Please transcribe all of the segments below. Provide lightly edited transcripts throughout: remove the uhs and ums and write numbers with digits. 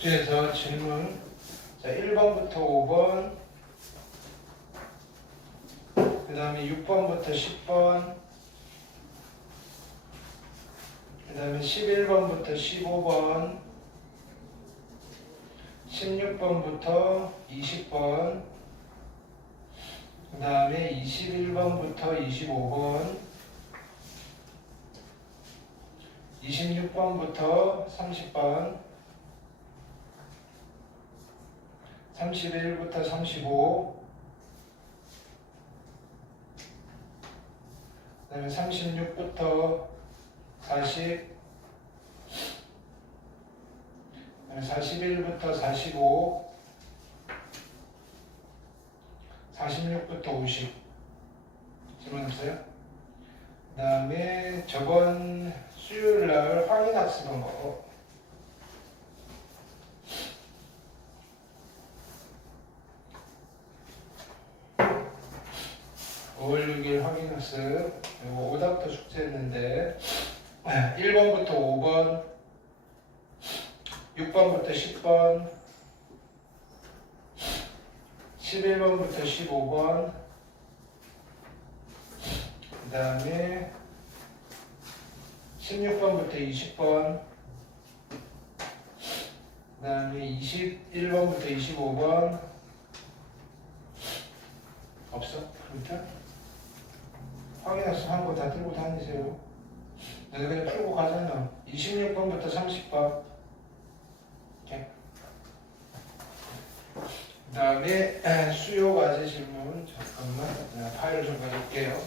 숙제에서 질문. 자, 1번부터 5번, 그 다음에 6번부터 10번, 그 다음에 11번부터 15번, 16번부터 20번, 그 다음에 21번부터 25번, 26번부터 30번, 31부터 35, 그 다음에 36부터 40, 그 다음에 41부터 45, 46부터 50. 질문 없어요? 그 다음에 저번 수요일날 확인학습한 거. 5월 6일 확인학습. 이거 오답도 숙제했는데 1번부터 5번, 6번부터 10번, 11번부터 15번, 그 다음에 16번부터 20번, 그 다음에 21번부터 25번. 없어? 그렇다? 확인학습 한 거 다 들고 다니세요. 내가 그냥 풀고 가잖아. 26번부터 30번. 이렇게. 그 다음에 수요 과제 질문. 잠깐만. 내가 파일을 좀 가져올게요.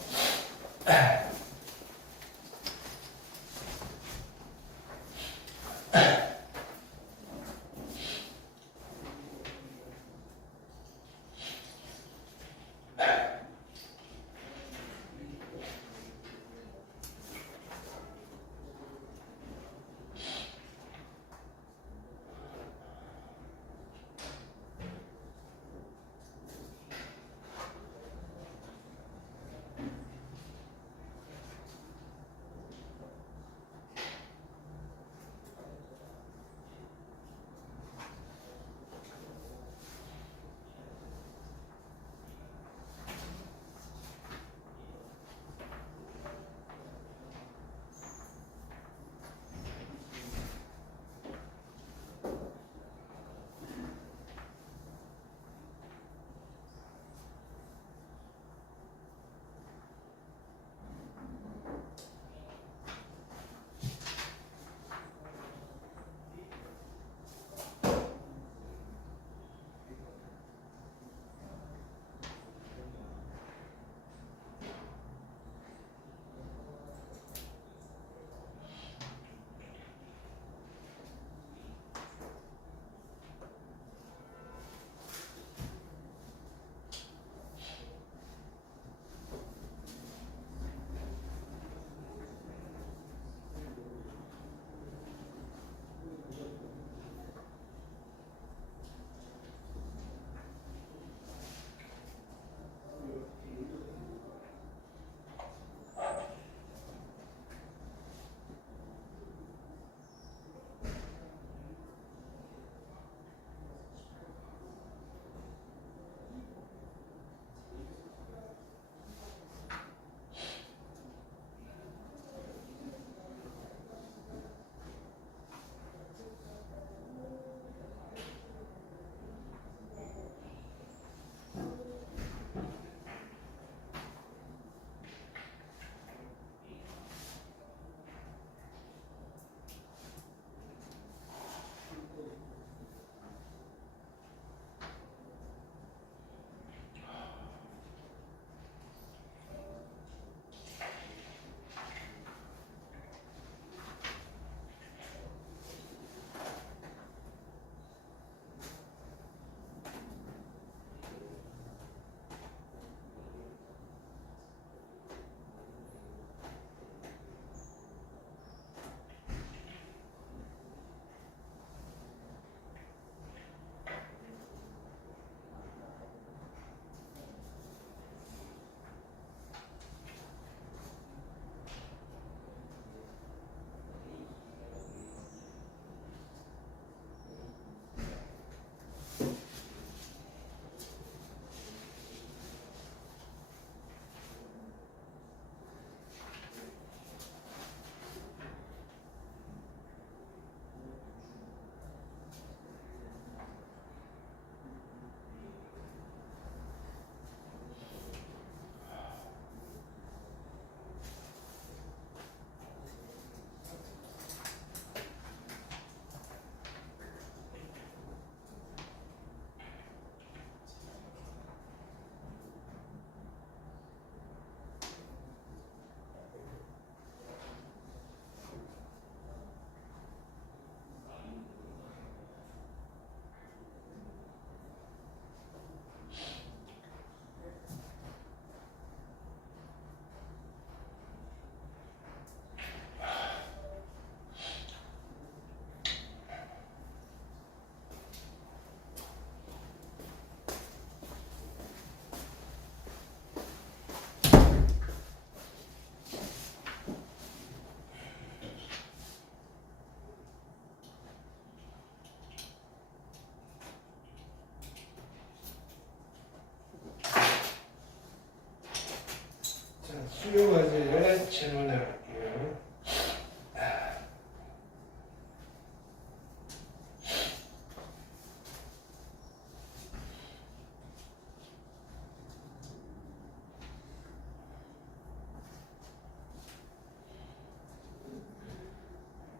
수요과제를 질문해 볼게요.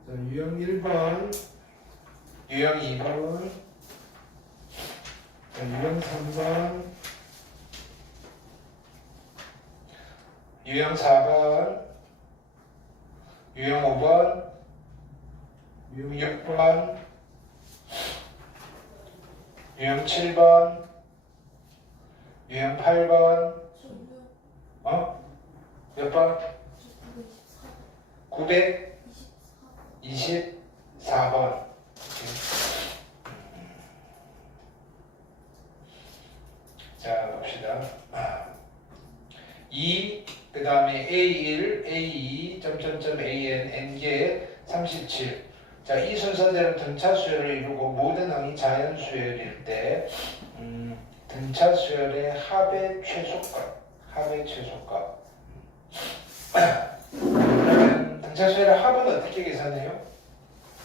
자, 유형 1번, 유형 2번, 자, 유형 3번, 유형 4번, 유형 5번, 유형 6번, 유형 7번, 유형 8번, 몇 번? 924번. 자, 봅시다. 2, 그 다음에 A1, A2, 점점점 AN, N개 37. 자, 이 순서대로 등차 수열을 이루고 모든 항이 자연 수열일 때 등차 수열의 합의 최소값. 그러면 등차 수열의 합은 어떻게 계산해요?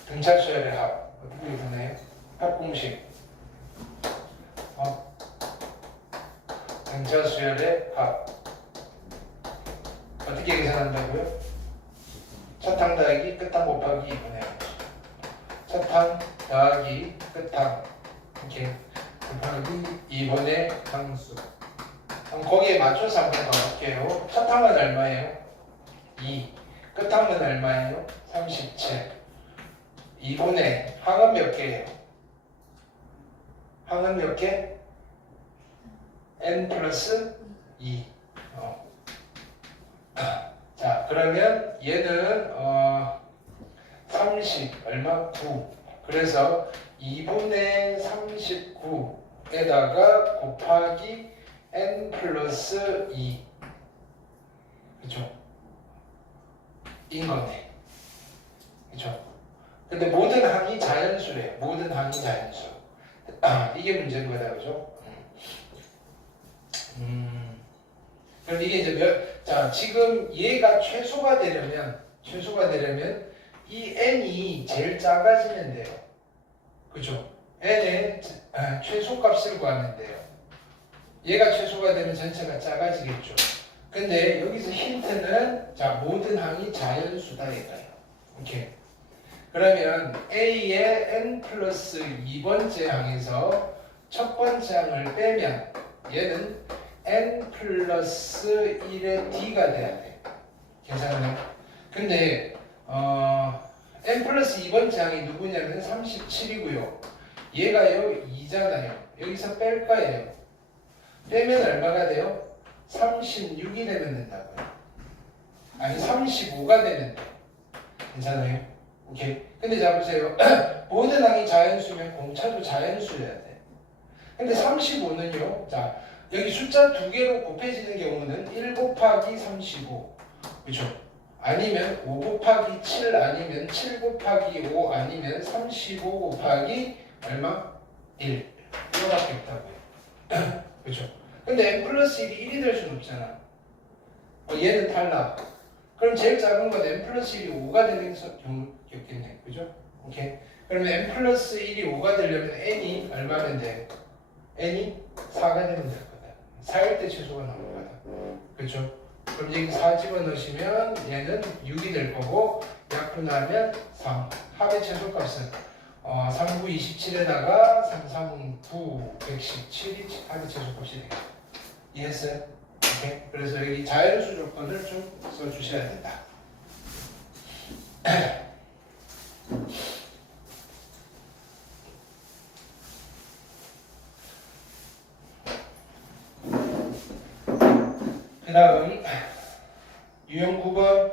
등차 수열의 합 어떻게 계산해요? 합 공식. 등차 수열의 합 어떻게 계산한다고요? 첫항 더하기 끝항 곱하기 2분의 첫항 더하기 끝항 이렇게 곱하기 2분의 항수. 그럼 거기에 맞춰서 한번 더 할게요. 첫항은 얼마예요? 2. 끝항은 얼마예요? 37. 2분의 항은 몇 개예요? 항은 몇 개? n 플러스 2. 자, 그러면 얘는 30 얼마? 9. 그래서 2분의 39에다가 곱하기 n 플러스 2. 그죠? 인 거네. 그죠? 근데 모든 항이 자연수래요. 모든 항이 자연수. 이게 문제인 거다. 그죠? 그럼 이게 이제 자, 지금 얘가 최소가 되려면 이 n이 제일 작아지면 돼요. 그죠? n의 최소값을 구하면 돼요. 얘가 최소가 되면 전체가 작아지겠죠. 근데 여기서 힌트는 자, 모든 항이 자연수다 이거예요. 오케이. 그러면 A의 n 플러스 2번째 항에서 첫 번째 항을 빼면 얘는 n 플러스 1의 d가 돼야 돼. 괜찮아요? 근데 n 플러스 2번째 항이 누구냐면 37이고요. 얘가요 2잖아요. 여기서 뺄 거예요. 빼면 얼마가 돼요? 36이 되면 된다고요. 아니 35가 되면 돼. 괜찮아요? 오케이. 근데 자 보세요. 모든 항이 자연수면 공차도 자연수여야 돼. 근데 35는요. 자, 여기 숫자 두 개로 곱해지는 경우는 1 곱하기 35. 그죠? 아니면 5 곱하기 7 아니면 7 곱하기 5 아니면 35 곱하기 얼마? 1. 이거밖에 없다고요. 그죠? 근데 n 플러스 1이 1이 될 수는 없잖아. 얘는 탈락. 그럼 제일 작은 건 n 플러스 1이 5가 되는 경우였겠네. 그죠? 오케이. 그러면 n 플러스 1이 5가 되려면 n이 얼마면 돼? n이 4가 되면 될 거다. 4일 때 최소가 나올 거다. 그죠? 그럼 여기 4 집어넣으시면 얘는 6이 될 거고 약분하면 3. 합의 최소값은 39, 27에다가 3, 3, 9, 117이 합의 최소값이 되겠다. 이해했어요? 오케이. 그래서 여기 자연수 조건을 좀 써주셔야 된다. 그 다음 유형 9번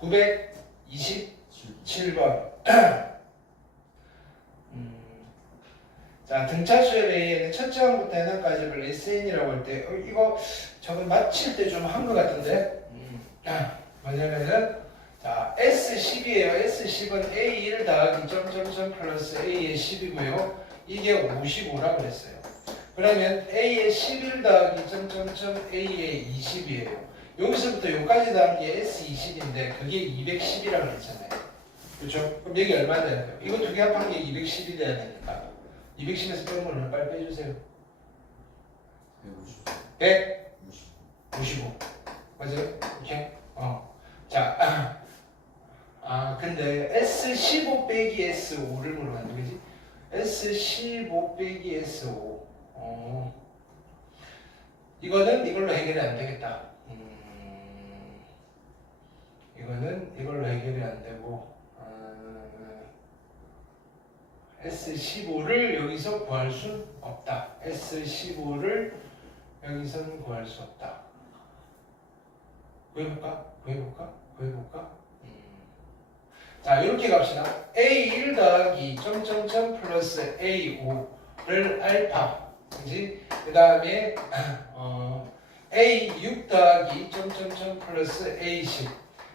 927번 자, 등차 수열의 첫째 항부터 n항까지를 SN이라고 할 때 이거 저거 맞힐 때 좀 한 것 같은데 뭐냐면은 자, S10이에요. S10은 A1 더하기 점점점 플러스 A의 10이고요. 이게 55라고 그랬어요. 그러면 A의 11 더하기 점점점 A의 20이에요. 여기서부터 여기까지 더한 게 S20인데 그게 210이라고 했잖아요. 그렇죠? 그럼 여기 얼마 돼야 돼요? 이거 두 개 합한 게 210이 돼야 되니까 210에서 빼는 걸 빨리 빼주세요. 100? 55. 맞아요? 오케이? 자, 근데 S15 빼기 S5를 물어봤는데, 그지? S15 빼기 S5. 이거는 이걸로 해결이 안 되겠다. 이거는 이걸로 해결이 안 되고, S15를 여기서 구할 수 없다. S15를 여기서는 구할 수 없다. 구해볼까? 자, 이렇게 갑시다. A1 더하기 점점점 플러스 A5를 알파. 그지? 그 다음에 A6 더하기 점점점 플러스 A10.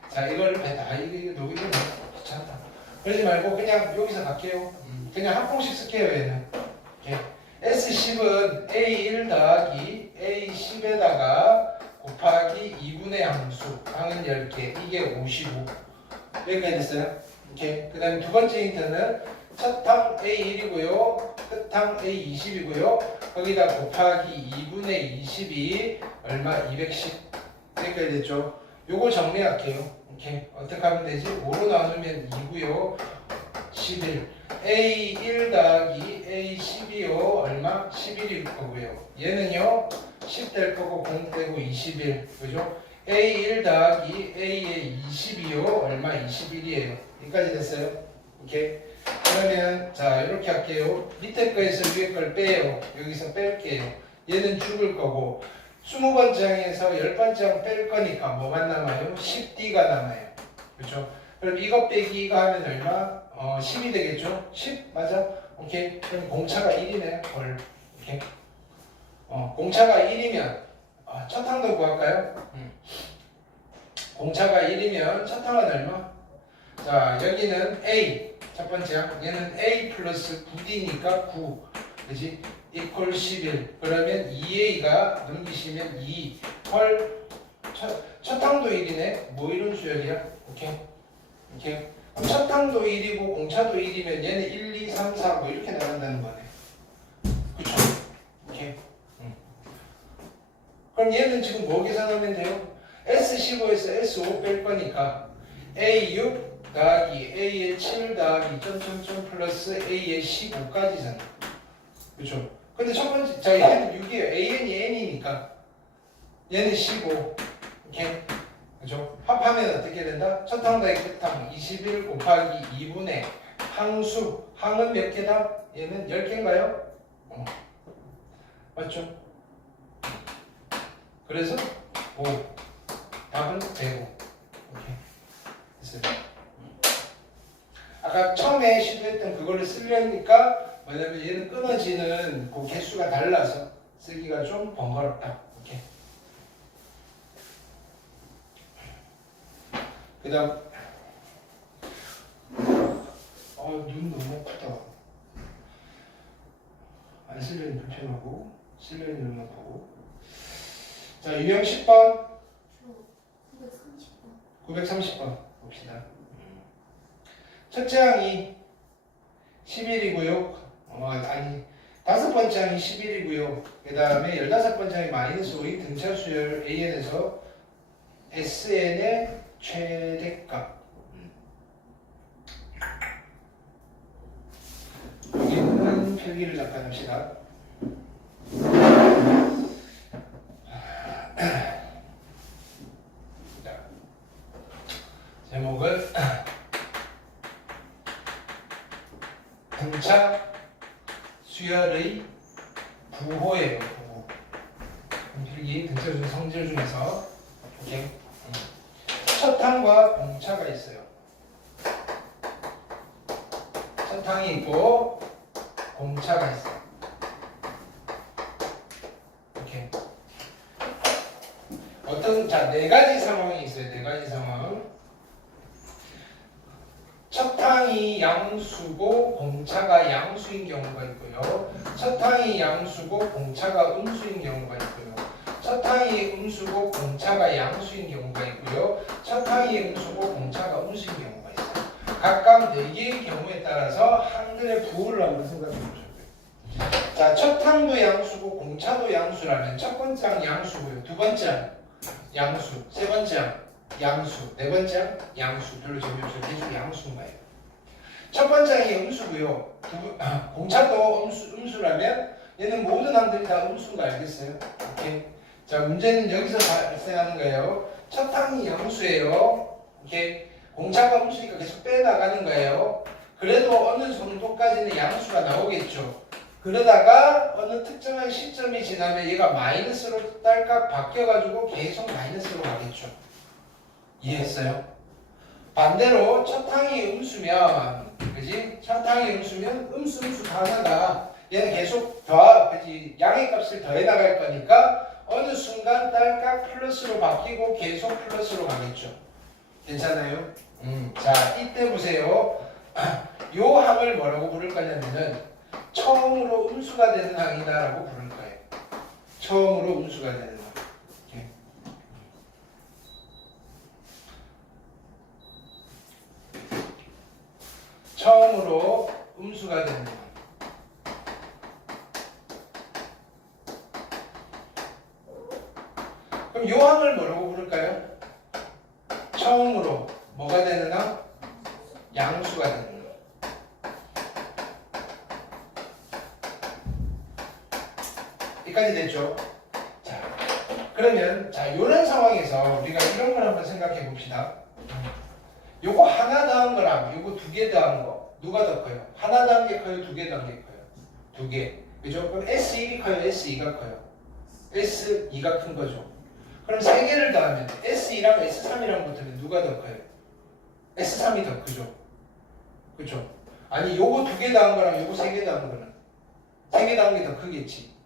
자, 이걸 다 이게 녹이면 귀찮다. 그러지 말고 그냥 여기서 갈게요. 그냥 한 봉씩 쓸게요, 얘는. 이렇게. S10은 A1 더하기 A10에다가 곱하기 2분의 항수. 항은 10개. 이게 55. 여기까지 됐어요? 오케이. 그 다음에 두 번째 힌트는 첫 항 A1이고요. 끝 항 A20이고요. 거기다 곱하기 2분의 20이 얼마? 210. 여기까지 됐죠? 요거 정리할게요. 오케이. 어떻게 하면 되지? 5로 나누면 2고요. 11. A1 더하기 A12요. 얼마? 11일 거고요. 얘는요. 10 될 거고 0 되고 21. 그죠? A1 더하기 A의 22요. 얼마? 21이에요. 여기까지 됐어요. 오케이. 그러면 자 이렇게 할게요. 밑에 거에서 위에 걸 빼요. 여기서 뺄게요. 얘는 죽을 거고 20번째 항에서 10번째 항 뺄 거니까 뭐만 남아요? 10D가 남아요. 그렇죠? 그럼 이거 빼기 이거 하면 얼마? 10이 되겠죠? 10? 맞아? 오케이. 그럼 공차가 1이네요. 헐. 오케이. 공차가 1이면 첫 항도 구할까요? 공차가 1이면 첫 항은 얼마? 자 여기는 A 첫 번째 항 얘는 A 플러스 9D니까 9 그지? 이퀄 11 그러면 2A가 넘기시면 2 헐 첫 항도 1이네 뭐 이런 수열이야? 오케이 그럼 첫 항도 1이고 공차도 1이면 얘는 1, 2, 3, 4 뭐 이렇게 나간다는 거네 그쵸? 오케이 그럼 얘는 지금 뭐 계산하면 돼요? S15에서 S5 뺄 거니까 A6 더하기 A의 7 더하기 점점점 플러스 A의 15까지잖아. 그렇죠? 근데 첫 번째 자 얘는 6이에요. AN이 N이니까 얘는 15. 오케이? 그렇죠? 합하면 어떻게 된다? 첫 항 더하기 끝항 21 곱하기 2분의 항수 항은 몇 개다? 얘는 10개인가요? 맞죠? 그래서 5 답은 105. 오케이. 됐어요. 아까 처음에 시도했던 그거를 쓰려니까 뭐냐면 얘는 끊어지는 그 개수가 달라서 쓰기가 좀 번거롭다. 오케이. 그 다음 눈 너무 크다. 안 쓰려니 불편하고 쓰려니 눈만 보고 자 유형 10번 930번 봅시다. 첫째 항이 11이고요. 아니 다섯 번째 항이 11이고요. 그 다음에 15번째 항이 마이너스 5인 등차 수열 AN에서 SN의 최대값. 여기는 필기를 잠깐 합시다. 제목은 등차 수열의 부호예요. 부호. 필기 등차 중 성질 중에서 오케이. 첫 항과 공차가 있어요. 첫 항이 있고 공차가 있어요. 오케이. 네 가지 상황이 있어요. 네 가지 상황. 첫 항 첫항이 양수고 공차가 양수인 경우가 있고요. 첫항이 양수고 공차가 음수인 경우가 있고요. 첫항이 음수고 공차가 양수인 경우가 있고요. 첫항이 음수고 공차가 음수인 경우가 있어요. 각각 4개의 경우에 따라서 항들의 부호를 한번 생각해 보셔요. 자, 첫항도 양수고 공차도 양수라면 첫 번째 항 양수고요. 두 번째 항 양수, 세 번째 항 양수, 네 번째 항 양수. 별로 재미없어요. 계속 양수인 거예요. 첫 번째 항이 음수고요. 공차도 음수라면 얘는 모든 항들이 다 음수인 거 알겠어요? 오케이. 자, 문제는 여기서 발생하는 거예요. 첫 항이 양수예요. 오케이. 공차가 음수니까 계속 빼나가는 거예요. 그래도 어느 정도까지는 양수가 나오겠죠. 그러다가 어느 특정한 시점이 지나면 얘가 마이너스로 딸깍 바뀌어가지고 계속 마이너스로 가겠죠. 이해했어요? 반대로 첫항이 음수면, 그지? 첫항이 음수면 음수 다 하나가 얘는 계속 그지? 양의 값을 더해 나갈 거니까 어느 순간 딸깍 플러스로 바뀌고 계속 플러스로 가겠죠. 괜찮아요? 자, 이때 보세요. 요 항을 뭐라고 부를 거냐면은 처음으로 음수가 되는 항이다라고 부를 거예요. 처음으로 음수가 되는 항. 이렇게. 처음으로 음수가 되는 항. 그럼 요 항을 뭐라고 부를까요? 처음으로 뭐가 되는 항? 양수가 되는 항. 여기까지 됐죠? 자, 그러면 자, 요런 상황에서 우리가 이런 걸 한번 생각해 봅시다. 요거 하나 더한 거랑 요거 2개 더한 거 누가 더 커요? 하나 더한 게 커요? 2개 더한 게 커요? 2개. 그죠? 그럼 S1이 커요? S2가 커요? S2가 큰 거죠. 그럼 3개를 더하면 S2랑 S3이랑 붙으면 누가 더 커요? S3이 더 크죠? 그죠? 아니 요거 2개 더한 거랑 요거 3개 더한 거는 3개 더한 게 더 크겠지.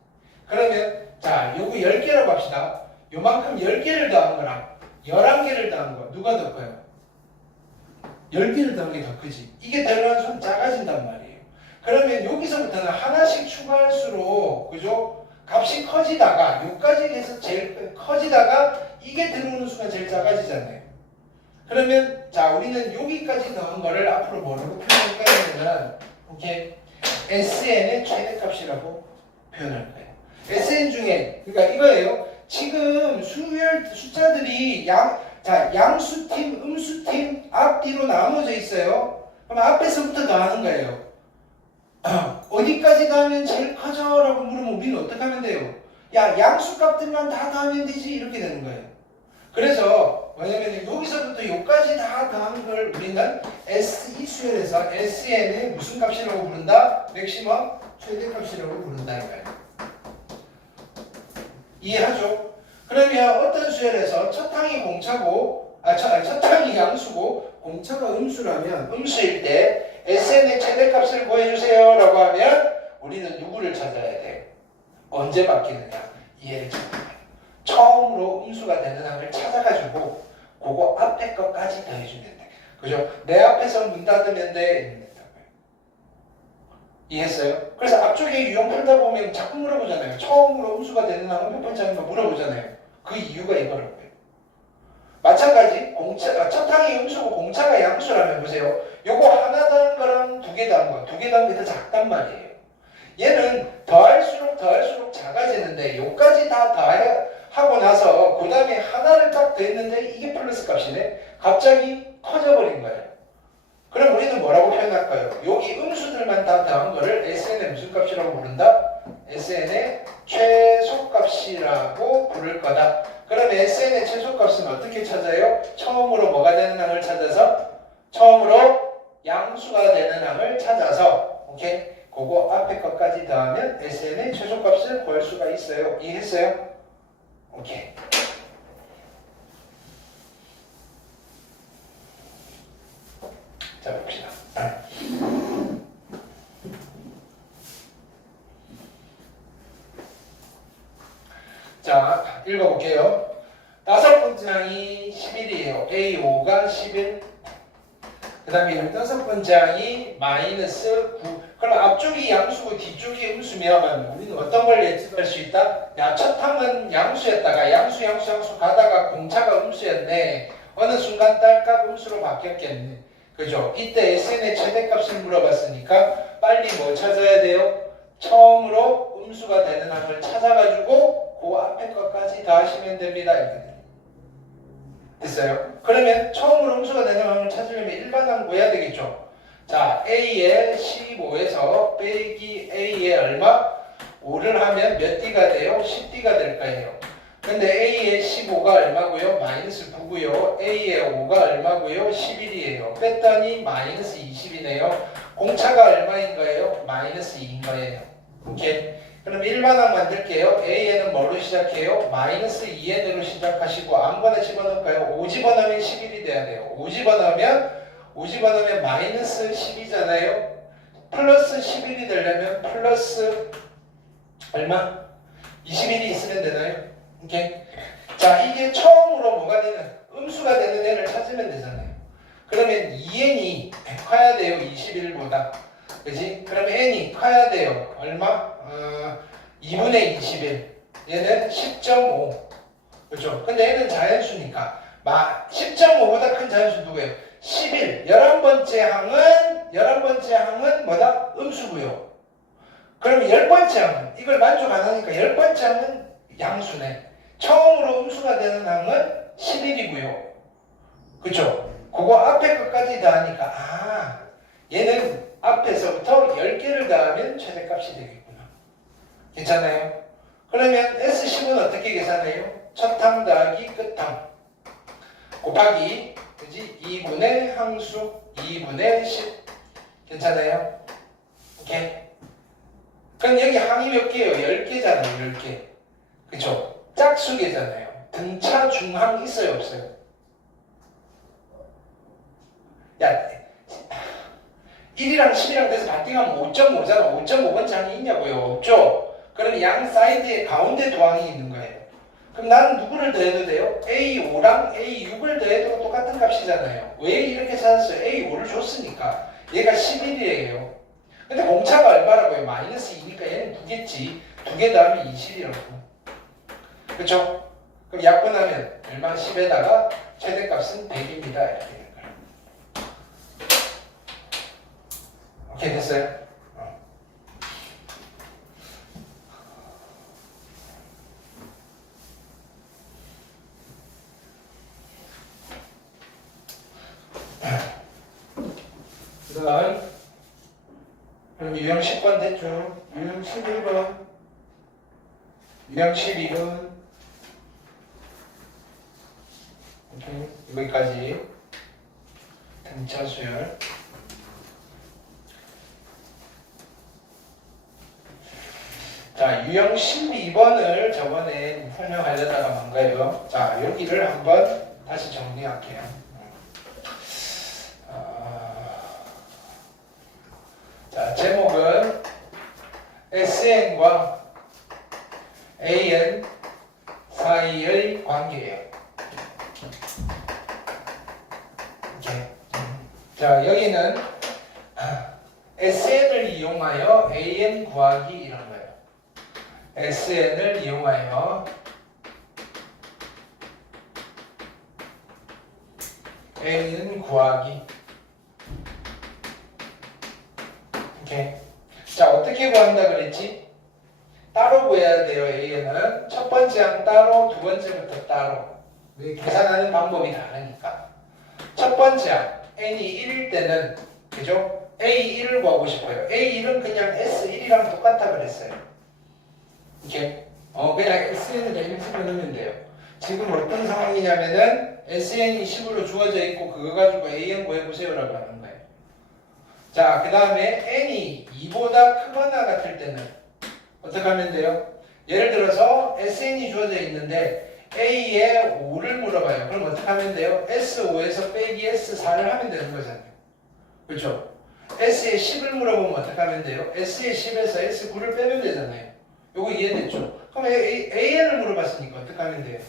그러면 자 요거 10개라고 합시다. 요만큼 10개를 더한 거랑 11개를 더한 거 누가 더 커요? 10개를 더한 게 더 크지. 이게 들어간 순 작아진단 말이에요. 그러면 여기서부터는 하나씩 추가할수록 그죠? 값이 커지다가 요까지 해서 제일 커지다가 이게 들어오는 순간 제일 작아지잖아요. 그러면 자 우리는 여기까지 더한 거를 앞으로 뭐라고 표현할 거냐면은 오케이 SN의 최대값이라고 표현할 거예요. SN 중에 그러니까 이거예요. 지금 수열 숫자들이 양수팀, 음수팀 앞뒤로 나눠져 있어요. 그럼 앞에서부터 더하는 거예요. 어디까지 더하면 제일 커져? 라고 물으면 우리는 어떻게 하면 돼요? 야 양수 값들만 다 더하면 되지 이렇게 되는 거예요. 그래서 뭐냐면 여기서부터 여기까지 다 더한 걸 우리는 이 수열에서 SN의 무슨 값이라고 부른다? 맥시멈 최대값이라고 부른다 이거예요. 이해하죠? 그러면 어떤 수열에서 첫 항이 공차고 첫 항이 양수고 공차가 음수라면 음수일 때 SN의 최대값을 구해주세요 라고 하면 우리는 누구를 찾아야 돼요? 언제 바뀌느냐? 얘를 찾아야 돼요. 처음으로 음수가 되는 항을 찾아가지고 그거 앞에 것까지 더해주면 돼. 그죠? 내 앞에서 문 닫으면 돼. 이해했어요? 그래서 앞쪽에 유형 풀다 보면 자꾸 물어보잖아요. 처음으로 음수가 되는 항은 몇 번째 항인가 물어보잖아요. 그 이유가 이거라고요. 마찬가지 첫 항이 음수고 공차가 양수라면 보세요. 요거 하나 더한 거랑 2개 더한 거, 2개 더한 게 더 작단 말이에요. 얘는 더할수록 작아지는데 요까지 다 더하고 나서 그 다음에 하나를 딱 더했는데 이게 플러스 값이네. 갑자기 커져버린 거예요. 그럼 우리는 뭐라고 표현할까요? 여기 음수들만 다 더한 거를 SN의 무슨 값이라고 부른다? SN의 최소값이라고 부를 거다. 그럼 SN의 최소값은 어떻게 찾아요? 처음으로 뭐가 되는 항을 찾아서 처음으로 양수가 되는 항을 찾아서 오케이? 그거 앞에 것까지 더하면 SN의 최소값을 구할 수가 있어요. 이해했어요? 오케이. 자 봅시다. 자 읽어볼게요. 5번째 항이 11이에요. A5가 11. 그 다음에 15번째 항이 마이너스 9. 그럼 앞쪽이 양수고 뒤쪽이 음수면 우리는 어떤 걸 예측할 수 있다? 야, 첫 항은 양수였다가 양수 가다가 공차가 음수였네. 어느 순간 딸값 음수로 바뀌었겠네. 그죠? 이때 SN의 최대값을 물어봤으니까 빨리 뭐 찾아야 돼요? 처음으로 음수가 되는 항을 찾아가지고 그 앞에 것까지 다 하시면 됩니다. 이렇게 됐어요? 그러면 처음으로 음수가 되는 항을 찾으려면 일반항 구해야 되겠죠? 자, A의 15에서 빼기 A의 얼마? 5를 하면 몇 D가 돼요? 10D가 될 거예요. 근데 A의 15가 얼마고요? 마이너스 9고요. A의 5가 얼마고요? 11이에요. 뺐더니 마이너스 20이네요. 공차가 얼마인 거예요? 마이너스 2인 거예요. 오케이? 그럼 일반항 만들게요. A에는 뭘로 시작해요? 마이너스 2n으로 시작하시고 아무거나 집어넣을까요? 5 집어넣으면 11이 돼야 돼요. 5 집어넣으면 마이너스 10이잖아요. 플러스 11이 되려면 플러스 얼마? 21이 있으면 되나요? 오케이? 자, 이게 처음으로 뭐가 되는 음수가 되는 애를 찾으면 되잖아요. 그러면 2n이 커야 돼요. 21보다. 그지? 그럼 n이 커야 돼요. 얼마? 2분의 21. 얘는 10.5. 그렇죠? 근데 얘는 자연수니까 10.5보다 큰 자연수 누구예요? 11. 11번째 항은 뭐다? 음수고요. 그러면 10번째 항은 이걸 만족 안 하니까 10번째 항은 양수네. 처음으로 음수가 되는 항은 11이고요. 그렇죠? 그거 앞에 것까지 더하니까 얘는 앞에서부터 10개를 더하면 최대값이 되겠구나. 괜찮아요? 그러면 S10은 어떻게 계산해요? 첫항 더하기 끝항 곱하기 그지? 2분의 항수 2분의 10 괜찮아요? 오케이? 그럼 여기 항이 몇 개예요? 10개잖아요. 10개 그쵸? 짝수개잖아요. 등차 중항 있어요? 없어요? 야 1이랑 10이랑 돼서 반띵하면 5.5잖아. 5.5번째 항이 있냐고요? 없죠? 그럼 양 사이드에 가운데 두 항이 있는 거예요. 그럼 나는 누구를 더해도 돼요? A5랑 A6을 더해도 똑같은 값이잖아요. 왜 이렇게 찾았어요? A5를 줬으니까. 얘가 11이에요. 근데 공차가 얼마라고요? 마이너스 2니까 얘는 2겠지. 2개 더하면 20이라고. 그쵸? 그럼 약분하면 얼마? 10에다가 최대값은 100입니다. 이렇게 되는 거예요. 오케이, 됐어요? 그럼 유형 10번 됐죠? 유형 11번 유형 12번 오케이. 여기까지 등차 수열. 자, 유형 12번을 저번에 설명하려다가 뭔가요? 자, 여기를 한번 다시 정리할게요. 자, 제목은 SN과 AN 사이의 관계예요. 이렇게. 자, 여기는 SN을 이용하여 AN 구하기 이런 거예요. SN을 이용하여 AN 구하기. 오케이. 자, 어떻게 구한다 그랬지? 따로 구해야 돼요. A는 첫 번째 항 따로, 두 번째부터 따로. 계산하는 방법이 다르니까. 첫 번째 항 n이 1일 때는 그죠? A1을 구하고 싶어요. A1은 그냥 S1이랑 똑같다 그랬어요. 이렇게 그냥 SN을 대입 넣으면 돼요. 지금 어떤 상황이냐면은 SN이 10으로 주어져 있고 그거 가지고 AN 구해보세요라고 하는 거예요. 자, 그 다음에 n이 2보다 크거나 같을 때는 어떻게 하면 돼요? 예를 들어서 SN이 주어져 있는데 A에 5를 물어봐요. 그럼 어떻게 하면 돼요? S5에서 빼기 S4를 하면 되는 거잖아요. 그렇죠? S에 10을 물어보면 어떻게 하면 돼요? S에 10에서 S9를 빼면 되잖아요. 요거 이해됐죠? 그럼 AN을 물어봤으니까 어떻게 하면 돼요?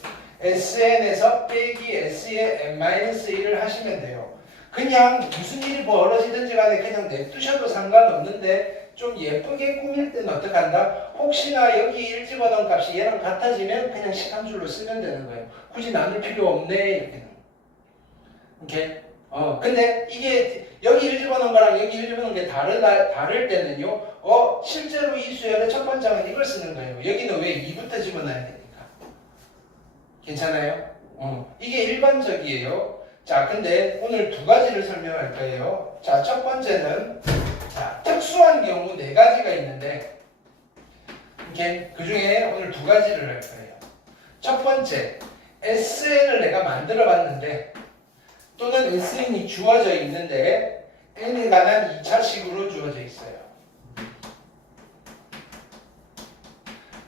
SN에서 빼기 S의 N-1을 하시면 돼요. 그냥 무슨 일이 벌어지든지 간에 그냥 냅두셔도 상관없는데 좀 예쁘게 꾸밀 때는 어떡한다? 혹시나 여기 1 집어넣은 값이 얘랑 같아지면 그냥 시간줄로 쓰면 되는 거예요. 굳이 나눌 필요 없네 이렇게. 오케이? 근데 이게 여기 1 집어넣은 거랑 여기 1 집어넣은 게 다를 때는요. 실제로 이 수열의 첫 번장은 이걸 쓰는 거예요. 여기는 왜 2부터 집어넣어야 되니까. 괜찮아요? 이게 일반적이에요. 자, 근데 오늘 두 가지를 설명할 거예요. 자, 첫 번째는 자, 특수한 경우 네 가지가 있는데 이렇게 그 중에 오늘 두 가지를 할 거예요. 첫 번째, SN을 내가 만들어 봤는데 또는 SN이 주어져 있는데 n에 관한 2차식으로 주어져 있어요.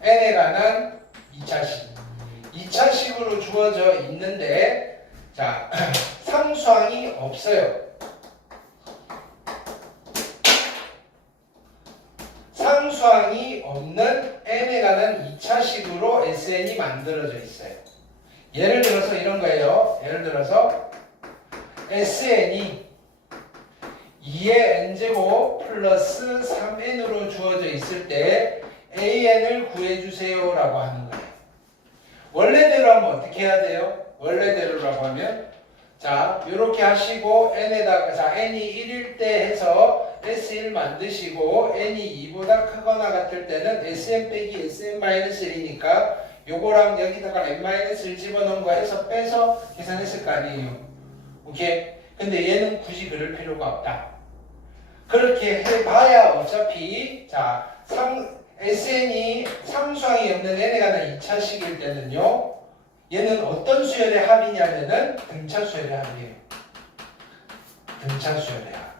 n에 관한 2차식. 2차식으로 주어져 있는데 자, 상수항이 없어요. 상수항이 없는 n에 관한 2차식으로 SN이 만들어져 있어요. 예를 들어서 이런 거예요. 예를 들어서 SN이 2의 n제곱 플러스 3n으로 주어져 있을 때 AN을 구해주세요 라고 하는 거예요. 원래대로 하면 어떻게 해야 돼요? 원래대로라고 하면 자, 요렇게 하시고 n에다가 자, n이 1일 때 해서 S1 만드시고 n이 2보다 크거나 같을 때는 Sn 빼기 Sn-1이니까 요거랑 여기다가 n-1 집어넣은 거 해서 빼서 계산했을 거 아니에요. 오케이? 근데 얘는 굳이 그럴 필요가 없다. 그렇게 해봐야 어차피 자, SN이 상수항이 없는 n에 관한 2차식일 때는요. 얘는 어떤 수열의 합이냐면은 등차 수열의 합이에요. 등차 수열의 합.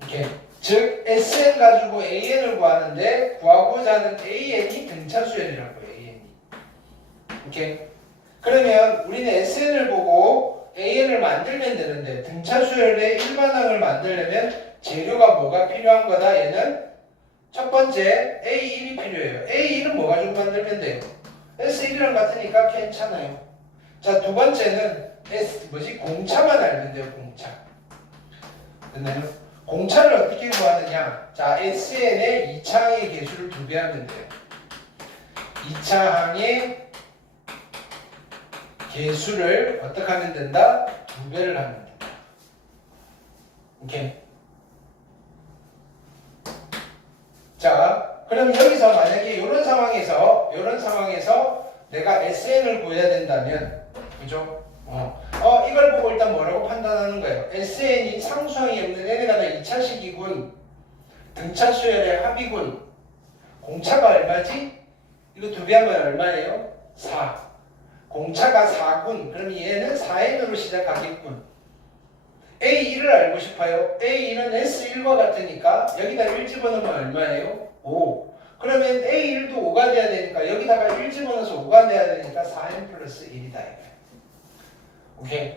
이렇게 즉 SN 가지고 AN을 구하는데 구하고자 하는 AN이 등차 수열이라고 해요. AN이. 오케이. 그러면 우리는 SN을 보고 AN을 만들면 되는데 등차 수열의 일반항을 만들려면 재료가 뭐가 필요한 거다. 얘는 첫 번째 A1이 필요해요. A1은 뭐 가지고 만들면 돼요? S1이랑 같으니까 괜찮아요. 자, 두 번째는 공차만 알면 돼요. 공차. 됐나요? 공차를 어떻게 구하느냐? 자, SN의 2차항의 개수를 2배 하면 돼요. 2차항의 개수를 어떻게 하면 된다? 2배를 하면 된다. 오케이. 자, 그럼 여기서 만약에 이런 상황에서 내가 SN을 구해야 된다면, 그죠? 이걸 보고 일단 뭐라고 판단하는 거예요? SN이 상수항이 없는 n에 관한 2차식이군, 등차 수열의 합이군, 공차가 얼마지? 이거 2배 하면 얼마예요? 4. 공차가 4군. 그럼 얘는 4n으로 시작하겠군. A1을 알고 싶어요. A1은 S1과 같으니까 여기다 1 집어넣으면 얼마예요? 5. 그러면 A1도 5가 돼야 되니까 여기다가 1 집어넣어서 5가 돼야 되니까 4n 플러스 1이다. 오케이.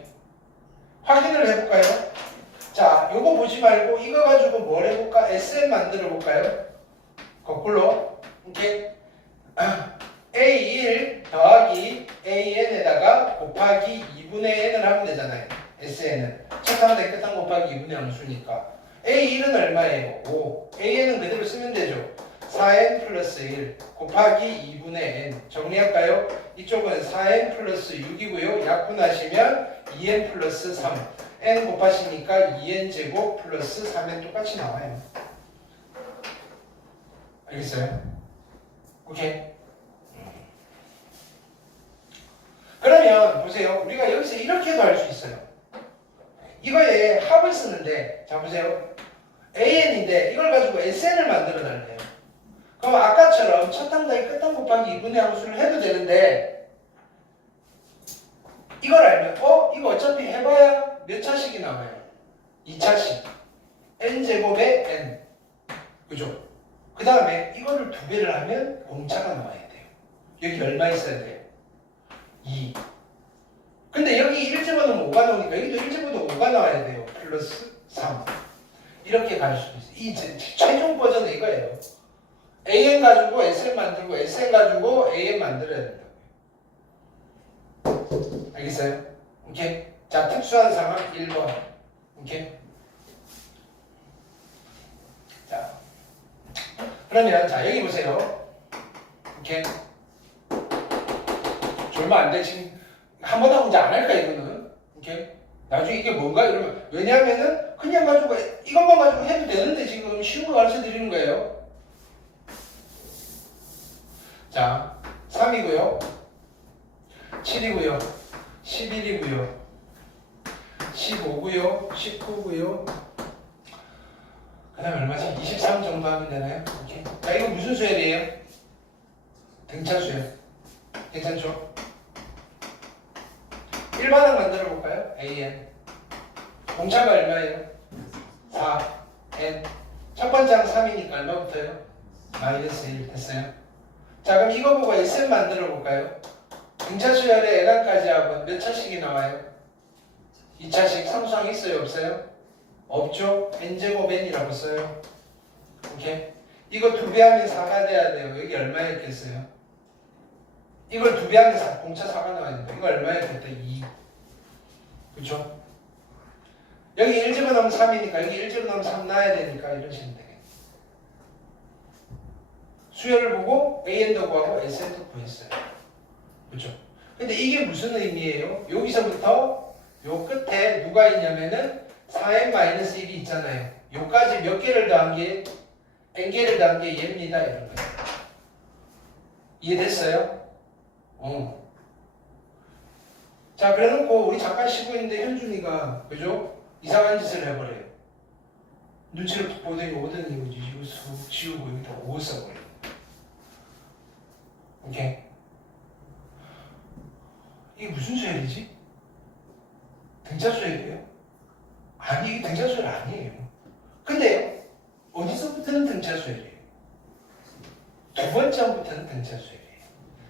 확인을 해볼까요? 자, 요거 보지 말고 이거 가지고 뭘 해볼까? SN 만들어 볼까요? 거꾸로. 오케이. A1 더하기 AN에다가 곱하기 2분의 n을 하면 되잖아요. SN은 첫항 끝항 곱하기 2분의 함수니까 A1은 얼마예요? 5. AN은 그대로 쓰면 되죠. 4n 플러스 1 곱하기 2분의 n 정리할까요? 이쪽은 4n 플러스 6이고요. 약분하시면 2n 플러스 3 n 곱하시니까 2n 제곱 플러스 3n 똑같이 나와요. 알겠어요? 오케이. 그러면 보세요. 우리가 여기서 이렇게도 할 수 있어요. 이거에 합을 쓰는데 자 보세요. AN인데 이걸 가지고 SN을 만들어 달래요. 그럼 아까처럼 첫항 더하기 끝항 곱하기 2분의 함수를 해도 되는데 이걸 알면 이거 어차피 해봐야 몇 차식이 나와요? 2차식. n제곱에 n. 그죠? 그 다음에 이거를 2배를 하면 공차가 나와야 돼요. 여기 얼마 있어야 돼요? 2. 근데 여기 1 집어넣으면 5가 나오니까 여기도 1 집어넣으면 5가 나와야 돼요. 플러스 3. 이렇게 갈 수도 있어요. 이 최종 버전은 이거예요. AN 가지고 SN 만들고 SN 가지고 AN 만들어야 된다고요. 알겠어요? 오케이. 자, 특수한 상황 1번. 오케이. 자, 그러면 자 여기 보세요. 오케이. 얼마 안 돼. 지금 한 번 하고 이제 안 할까 이거는. 오케이. 나중에 이게 뭔가 이러면 왜냐하면은 그냥 가지고 이것만 가지고 해도 되는데 지금 쉬운 거 가르쳐 드리는 거예요. 자, 3이고요. 7이고요. 11이고요. 15고요. 19고요. 그 다음에 얼마지? 23 정도 하면 되나요? 오케이. 자, 이거 무슨 수열이에요? 등차 수열. 괜찮죠? 1반항 만들어 볼까요? AN. 공차가 얼마예요? 4. N. 첫 번째 항 3이니까 얼마 붙어요? 마이너스 1 됐어요. 자, 그럼 이거 보고 SM 만들어 볼까요? 등차 수열의 N항까지 하고 몇 차식이 나와요? 2차식 상수항 있어요? 없어요? 없죠? N제곱 N이라고 써요. 오케이? 이거 2배 하면 4가 돼야 돼요. 여기 얼마였겠어요? 이걸 2배 하면 공차 4가 나와야 된다. 이거 얼마였겠다? 2. 그쵸? 여기 1 집어넣으면 3이니까 여기 1 집어넣으면 3 나와야 되니까 이러시면 되겠네. 수열을 보고 AN도 구하고 SN도 구했어요. 그쵸? 근데 이게 무슨 의미예요? 여기서부터 요 끝에 누가 있냐면은 4n-1이 있잖아요. 요까지 몇 개를 더한 게 n개를 더한 게 얘입니다. 이런 거예요. 이해됐어요? 자, 그래놓고 우리 잠깐 쉬고 있는데 현준이가 그죠? 이상한 짓을 해버려요. 눈치를 툭 보더니 오더니 이거 쑥 지우고 여기다 5 써버려요. 오케이? 이게 무슨 수열이지? 등차 수열이에요? 아니, 이게 등차 수열 아니에요. 근데 어디서부터는 등차 수열이에요? 두 번째 항부터는 등차 수열이에요.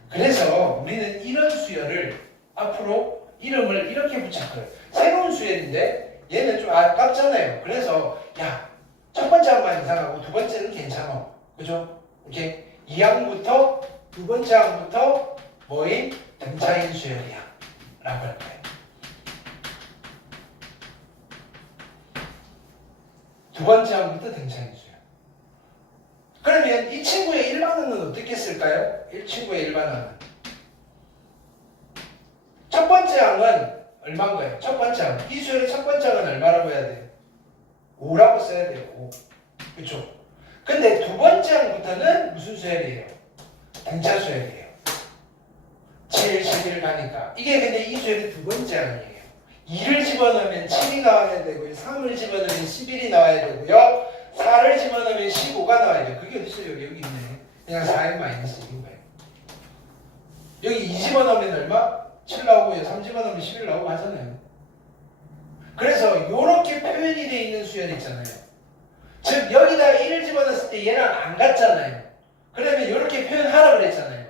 그래서 우리는 이런 수열을 앞으로 이름을 이렇게 붙일 거예요. 새로운 수열인데 얘는 좀 아깝잖아요. 그래서 야, 첫 번째 항만 이상하고 두 번째는 괜찮아. 그죠? 이렇게 2항부터 두 번째 항부터 뭐인? 등차인 수열이야 라고 할 거예요. 두 번째 항부터 등차인 수열. 그러면 이 친구의 일반항은 어떻게 쓸까요? 이 친구의 일반항은 첫 번째 항은 얼마인 거예요? 첫 번째 항. 이 수열의 첫 번째 항은 얼마라고 해야 돼요? 5라고 써야 돼요. 5. 그렇죠? 근데 두 번째 항부터는 무슨 수열이에요? 등차 수열이에요. 7, 11 가니까. 이게 근데 이 수열이 두 번째 항이에요. 2를 집어넣으면 7이 나와야 되고요. 3을 집어넣으면 11이 나와야 되고요. 4를 집어넣으면 15가 나와야 돼요. 그게 어딨어요? 여기 있네. 그냥 4n-1인 거예요. 여기 2 집어넣으면 얼마? 7 나오고요. 3 집어넣으면 11 나오고 하잖아요. 그래서 이렇게 표현이 되어 있는 수열 있잖아요. 즉 여기다 1을 집어넣었을 때 얘랑 안 같잖아요. 그러면 이렇게 표현하라 그랬잖아요.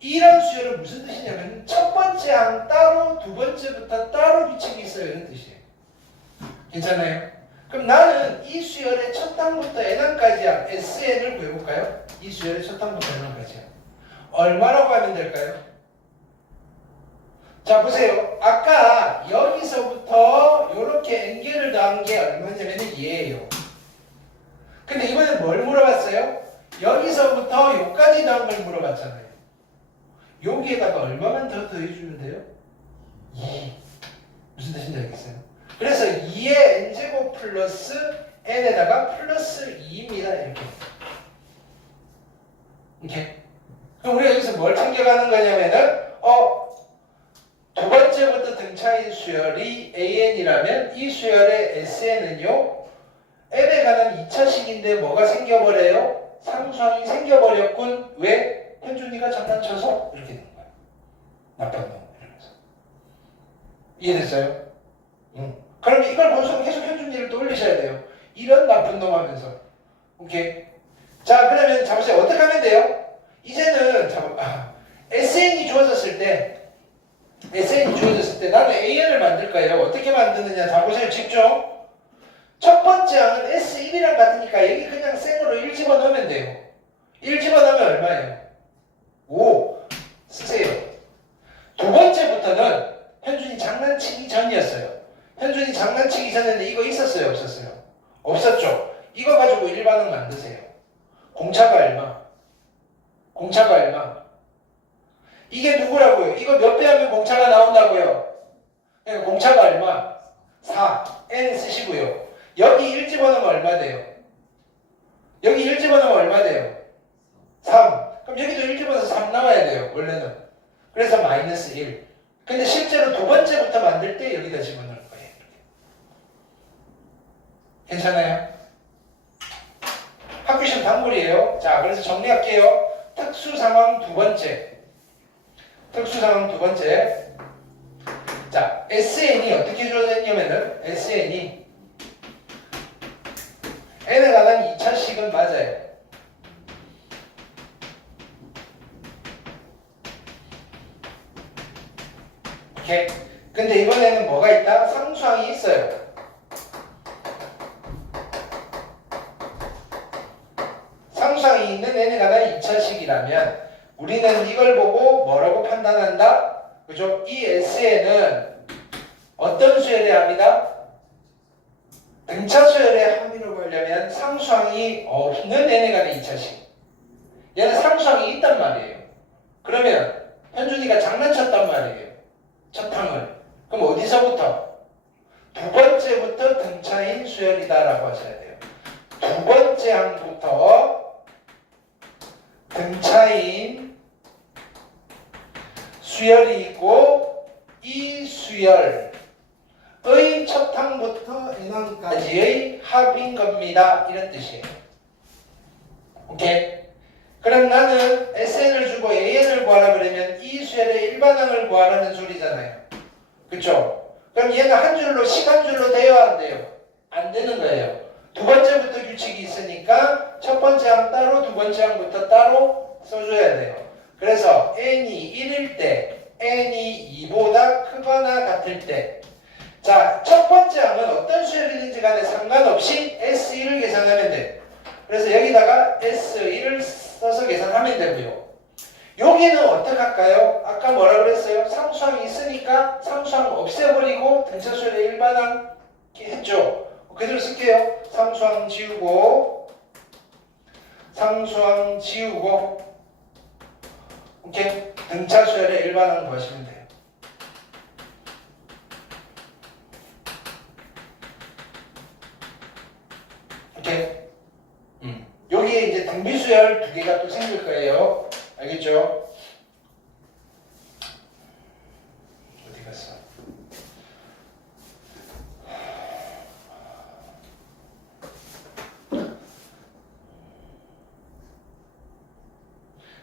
이런 수열은 무슨 뜻이냐면 첫 번째 항 따로 두 번째부터 따로 규칙이 있어요. 이런 뜻이에요. 괜찮아요? 그럼 나는 이 수열의 첫 항부터 n항까지 항 SN을 구해볼까요? 이 수열의 첫 항부터 n항까지 항 얼마라고 하면 될까요? 자, 보세요. 아까 여기서부터 이렇게 n개를 더한 게 얼마냐면 얘예요. 근데 이번엔 뭘 물어봤어요? 여기서부터 여기까지 더한 걸 물어봤잖아요. 여기에다가 얼마만 더 더해주면 돼요? 2. 무슨 뜻인지 알겠어요? 그래서 2의 n제곱 플러스 n에다가 플러스 2입니다. 이렇게. 이렇게. 그럼 우리가 여기서 뭘 챙겨가는 거냐면은 두 번째부터 등차인 수열이 AN이라면 이 수열의 SN은요 n에 관한 2차식인데 뭐가 생겨버려요? 상수항이 생겨버렸군. 왜? 현준이가 장난쳐서 이렇게 되는 거야. 나쁜 놈 이러면서. 이해됐어요? 그럼 이걸 보면서 계속 현준이를 또 올리셔야 돼요. 이런 나쁜 놈 하면서. 오케이. 자, 그러면 잠시만 어떻게 하면 돼요? 이제는 SN이 주어졌을 때 나는 AN을 만들 거예요. 어떻게 만드느냐. 자, 보세요. 집중. 첫 번째 항은 S1이랑 같으니까 여기 그냥 생으로 1 집어넣으면 돼요. 1 집어넣으면 얼마예요? 5 쓰세요. 두 번째부터는 현준이 장난치기 전이었어요. 현준이 장난치기 전인데 이거 있었어요? 없었어요? 없었죠. 이거 가지고 일반은 만드세요. 공차가 얼마? 공차가 얼마? 이게 누구라고요? 이거 몇 배 하면 공차가 나온다고요? 그러니까 공차가 얼마? 4. n 쓰시고요. 여기 1 집어넣으면 얼마 돼요? 여기 1 집어넣으면 얼마 돼요? 3. 그럼 여기도 1 집어넣어서 3 나와야 돼요. 원래는. 그래서 마이너스 1. 근데 실제로 두 번째부터 만들 때 여기다 집어넣을 거예요. 괜찮아요? 학교시험 단골이에요. 자, 그래서 정리할게요. 특수상황 두 번째. 특수상황 두 번째. 자, SN이 어떻게 주어졌냐면은 SN이 n에 관한 2차식은 맞아요. 오케이. 근데 이번에는 뭐가 있다? 상수항이 있어요. 상수항이 있는 n에 관한 2차식이라면 우리는 이걸 보고 뭐라고 판단한다? 그죠? 이 SN은 어떤 수열의 합이다? 등차 수열의 합이라고 하려면 상수항이 없는 n에 관한 2차식. 얘는 상수항이 있단 말이에요. 그러면 현준이가 장난쳤단 말이에요. 첫 항을. 그럼 어디서부터? 두 번째부터 등차인 수열이다라고 하셔야 돼요. 두 번째 항부터 등차인 수열이 있고 이 수열의 첫 항부터 n항까지의 합인 겁니다. 이런 뜻이에요. 오케이? 그럼 나는 SN을 주고 AN을 구하라 그러면 이 수열의 일반항을 구하라는 소리잖아요. 그쵸? 그럼 얘는 한 줄로 시간줄로 돼요? 안 돼요? 안 되는 거예요. 두 번째부터 규칙이 있으니까 첫 번째 항 따로 두 번째 항부터 따로 써줘야 돼요. 그래서 n이 1일 때 n이 2보다 크거나 같을 때 자, 첫 번째 항은 어떤 수열이든지 간에 상관없이 S1을 계산하면 돼. 그래서 여기다가 S1을 써서 계산하면 되고요. 여기는 어떻게 할까요? 아까 뭐라 그랬어요? 상수항이 있으니까 상수항 없애버리고 등차 수열의 일반항 했죠. 그대로 쓸게요. 상수항 지우고 상수항 지우고 오케이? 등차 수열의 일반항 구하시면 돼요. 오케이? 여기에 이제 등비수열 두 개가 또 생길 거예요. 알겠죠? 어디 갔어?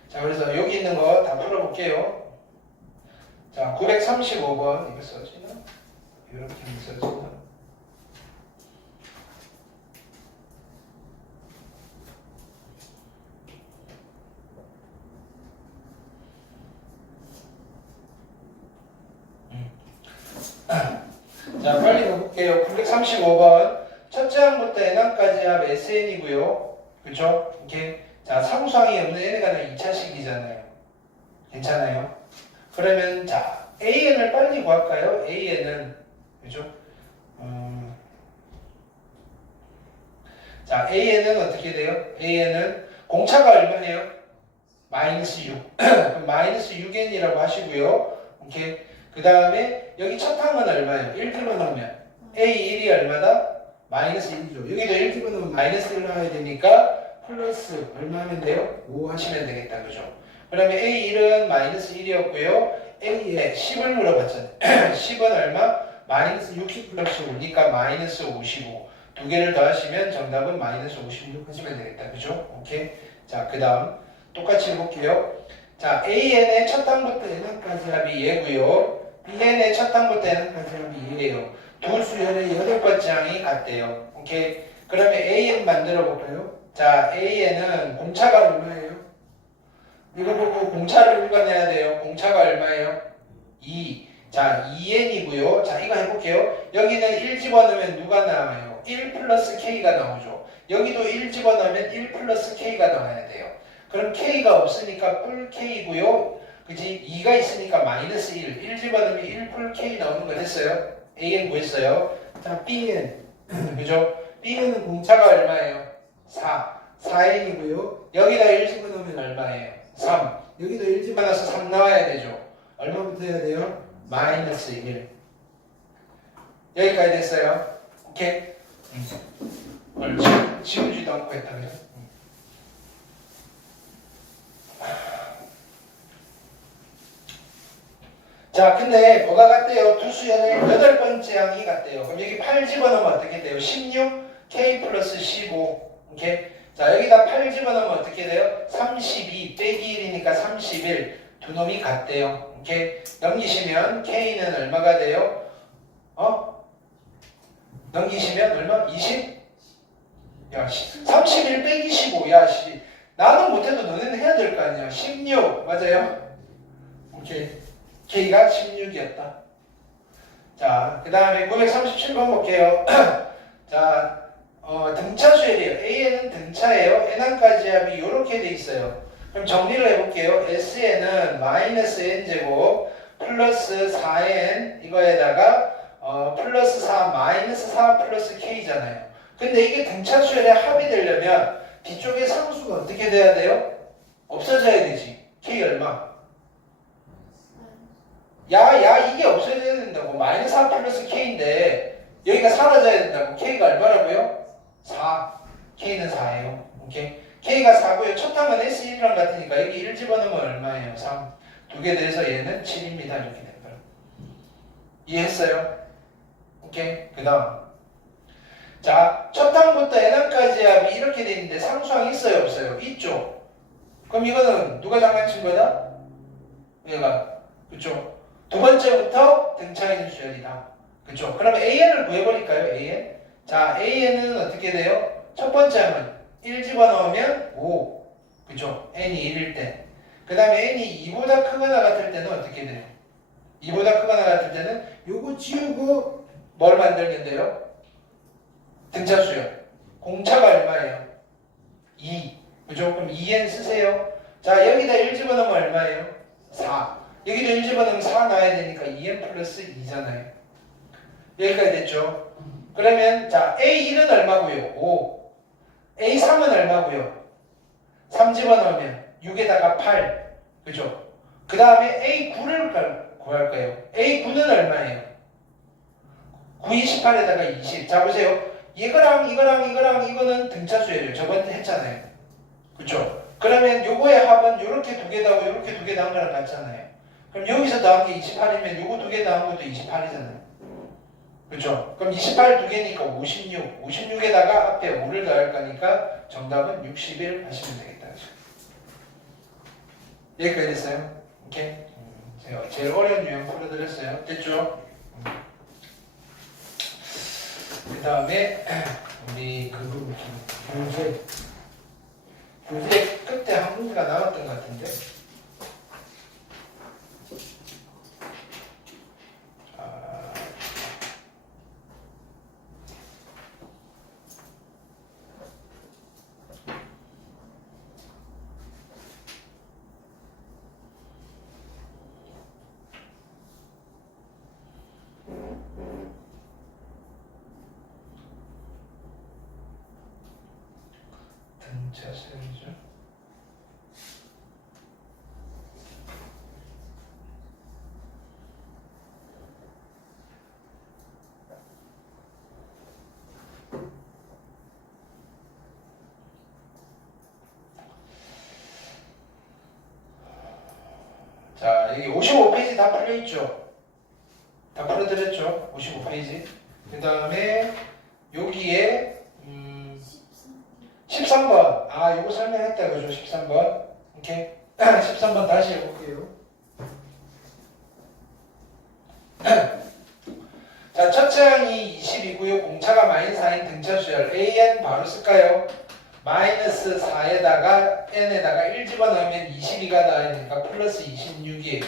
자, 그래서 여기 있는 거 다 풀어볼게요. 자, 935번 이거 써지나? 이렇게 써지나? 자, 빨리 가볼게요. 935번. 첫째 항부터 n항까지 합 SN이고요. 그쵸? 이렇게. 자, 상수항이 없는 n에 관한 2차식이잖아요. 괜찮아요? 그러면, 자, AN을 빨리 구할까요? AN은. 그죠? 자, AN은 어떻게 돼요? AN은 공차가 얼마예요? 마이너스 6. 그럼 마이너스 6n이라고 하시고요. 오케이. 그 다음에 여기 첫 항은 얼마예요? 1 집어넣으면 A1이 얼마다? 마이너스 1이죠. 여기도 1 집어넣으면 마이너스 1 나와야 되니까 플러스 얼마 하면 돼요? 5 하시면 되겠다. 그죠? 그러면 A1은 마이너스 1이었고요. A에 10을 물어봤잖아요. 10은 얼마? 마이너스 60 플러스 5니까 마이너스 55. 두 개를 더하시면 정답은 마이너스 56 하시면 되겠다. 그죠? 오케이. 자, 그 다음 똑같이 해볼게요. 자, AN의 첫 항부터 n항까지 합이 얘고요. BN의 첫 항부터 n항까지 합이 얘예요. 두 수열의 8번째 항이 같대요. 오케이. 그러면 AN 만들어 볼까요? 자, AN은 공차가 얼마예요? 이거 보고 공차를 읽어내야 돼요. 공차가 얼마예요? 2. 자, 2n이고요. 자, 이거 해볼게요. 여기는 1 집어넣으면 누가 나와요? 1 플러스 k가 나오죠. 여기도 1 집어넣으면 1 플러스 k가 나와야 돼요. 그럼 k가 없으니까 뿔 k고요. 그지? 2가 있으니까 마이너스 1. 1 집어넣으면 1 풀 K 나오는 거 됐어요? AN 구했어요. 자, BN. 그죠? BN은 공차가 얼마예요? 4. 4N이고요. 여기다 1 집어넣으면 얼마예요? 3. 여기도 1 집어넣어서 3 나와야 되죠? 얼마부터 해야 돼요? 마이너스 1. 여기까지 됐어요? 오케이? 지우지도 않고 했다 그죠? 자, 근데 뭐가 같대요? 두 수열의 8번째 항이 같대요. 그럼 여기 8 집어넣으면 어떻게 돼요? 16 K 플러스 15. 오케이? 자, 여기다 8 집어넣으면 어떻게 돼요? 32 빼기 1이니까 31. 두 놈이 같대요. 오케이? 넘기시면 K는 얼마가 돼요? 넘기시면 얼마? 20? 야, 31 빼기 15. 야, 씨. 나는 못해도 너네는 해야 될 거 아니야. 16. 맞아요? 오케이. K가 16이었다. 자, 그 다음에 937번 볼게요. 자, 등차 수열이에요. A에는 등차예요. N항까지 합이 이렇게 돼 있어요. 그럼 정리를 해볼게요. SN은 마이너스 N제곱 플러스 4N 이거에다가 플러스 4 마이너스 4 플러스 K잖아요. 근데 이게 등차 수열의 합이 되려면 뒤쪽에 상수가 어떻게 돼야 돼요? 없어져야 되지. K 얼마? 야, 이게 없어져야 된다고. 마이너스 4 플러스 K인데 여기가 사라져야 된다고. K가 얼마라고요? 4. K는 4예요. 오케이. K가 4고요. 첫 항은 S1이랑 같으니까 여기 1 집어넣으면 얼마예요? 3. 두 개 돼서 얘는 7입니다. 이렇게 된 거예요. 이해했어요? 오케이. 그 다음. 자, 첫 항부터 N항까지 합이 이렇게 돼 있는데 상수항 있어요? 없어요? 있죠? 그럼 이거는 누가 장난친 거다? 얘가. 그쵸? 두 번째부터 등차 있는 수열이다. 그쵸? 그럼 AN을 구해버릴까요? AN? 자, AN은 어떻게 돼요? 첫 번째 하면 1 집어넣으면 5. 그쵸? N이 1일 때. 그 다음에 N이 2보다 크거나 같을 때는 어떻게 돼요? 2보다 크거나 같을 때는 요거 지우고 뭘 만들면 돼요? 등차 수열. 공차가 얼마예요? 2. 그죠? 그럼 2N 쓰세요. 자, 여기다 1 집어넣으면 얼마예요? 4. 여기도 1 집어넣으면 4 나와야 되니까 2n 플러스 2잖아요. 여기까지 됐죠? 그러면 자 A1은 얼마고요? 5. A3은 얼마고요? 3 집어넣으면 6에다가 8. 그죠? 그 다음에 A9를 구할 거예요. A9는 얼마예요? 9, 28에다가 20. 자 보세요. 이거랑 이거는 등차 수열이에요. 저번에 했잖아요. 그죠? 그러면 요거의 합은 요렇게 두 개 더하고 요렇게 두 개 더한 거랑 같잖아요. 그럼 여기서 더한 게 28이면 요거 두 개 더한 것도 28이잖아요. 그렇죠? 그럼 28 두 개니까 56. 56에다가 앞에 5를 더할 거니까 정답은 61 하시면 되겠다. 여기까지 됐어요? 오케이? 제가 제일 어려운 유형 풀어드렸어요. 됐죠? 그 다음에 우리 교재 끝에 한 문제가 남았던 것 같은데. 등차 수열이죠. 자, 여기 55페이지 다 풀려있죠? 다 풀어드렸죠? 55페이지. 그 다음에 여기에 13번. 아, 요거 설명했다 그죠? 13번. 오케이. 13번 다시 해볼게요. 자, 첫째 항이 20이고요. 공차가 마이너스 4인 등차 수열. AN 바로 쓸까요? 마이너스 4에다가 N에다가 1 집어넣으면 22가 나오니까 플러스 26이에요.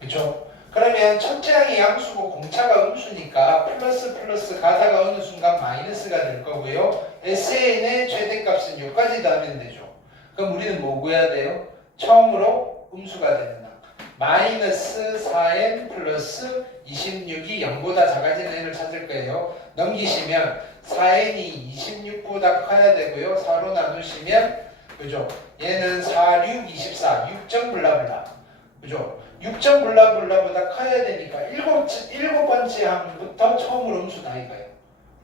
그쵸? 그러면 첫째 항이 양수고 공차가 음수니까 플러스 가다가 어느 순간 마이너스가 될 거고요. SN의 최대값은 여기까지 더하면 되죠. 그럼 우리는 뭐 구해야 돼요? 처음으로 음수가 되는 항. 마이너스 4n 플러스 26이 0보다 작아지는 n을 찾을 거예요. 넘기시면 4n이 26보다 커야 되고요. 4로 나누시면 그죠? 얘는 4, 6, 24, 6점 블라블라 그죠? 6점 블라블라보다 커야 되니까 일곱 번째 항부터 처음으로 음수다 이거예요.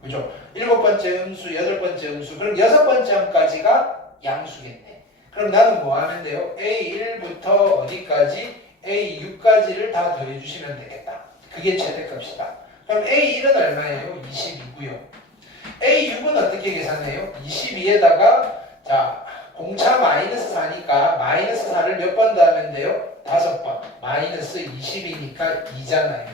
그죠? 일곱 번째 음수, 여덟 번째 음수, 그럼 여섯 번째 항까지가 양수겠네. 그럼 나는 뭐 하면 돼요? A1부터 어디까지? A6까지를 다 더해주시면 되겠다. 그게 최대값이다. 그럼 A1은 얼마예요? 20이고요. A6은 어떻게 계산해요? 22에다가 자 공차 마이너스 4니까 마이너스 4를 몇 번 더하면 돼요? 5번. 마이너스 20이니까 2잖아요.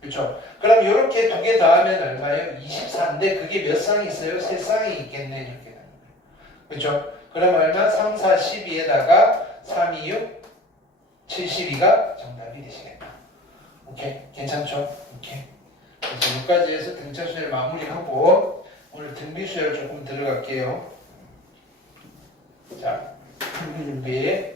그렇죠? 그럼 이렇게 두 개 더하면 얼마예요? 24인데 그게 몇 쌍이 있어요? 세 쌍이 있겠네 이렇게 되는 거예요. 그렇죠? 그럼 얼마? 3, 4, 12에다가 3, 2, 6, 72가 정답이 되시겠다. 오케이? 괜찮죠? 오케이. 그래서 여기까지 해서 등차 수열 마무리하고 오늘 등비 수열 조금 들어갈게요. 자, 준비.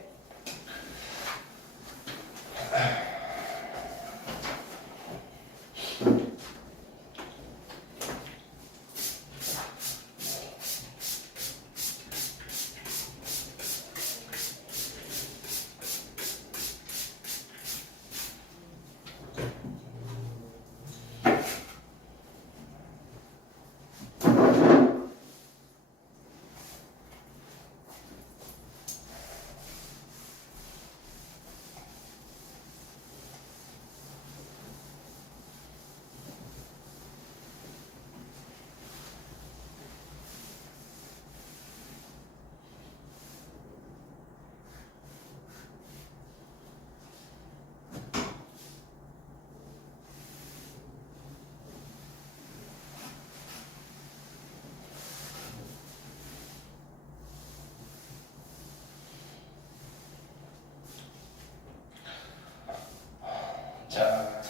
자,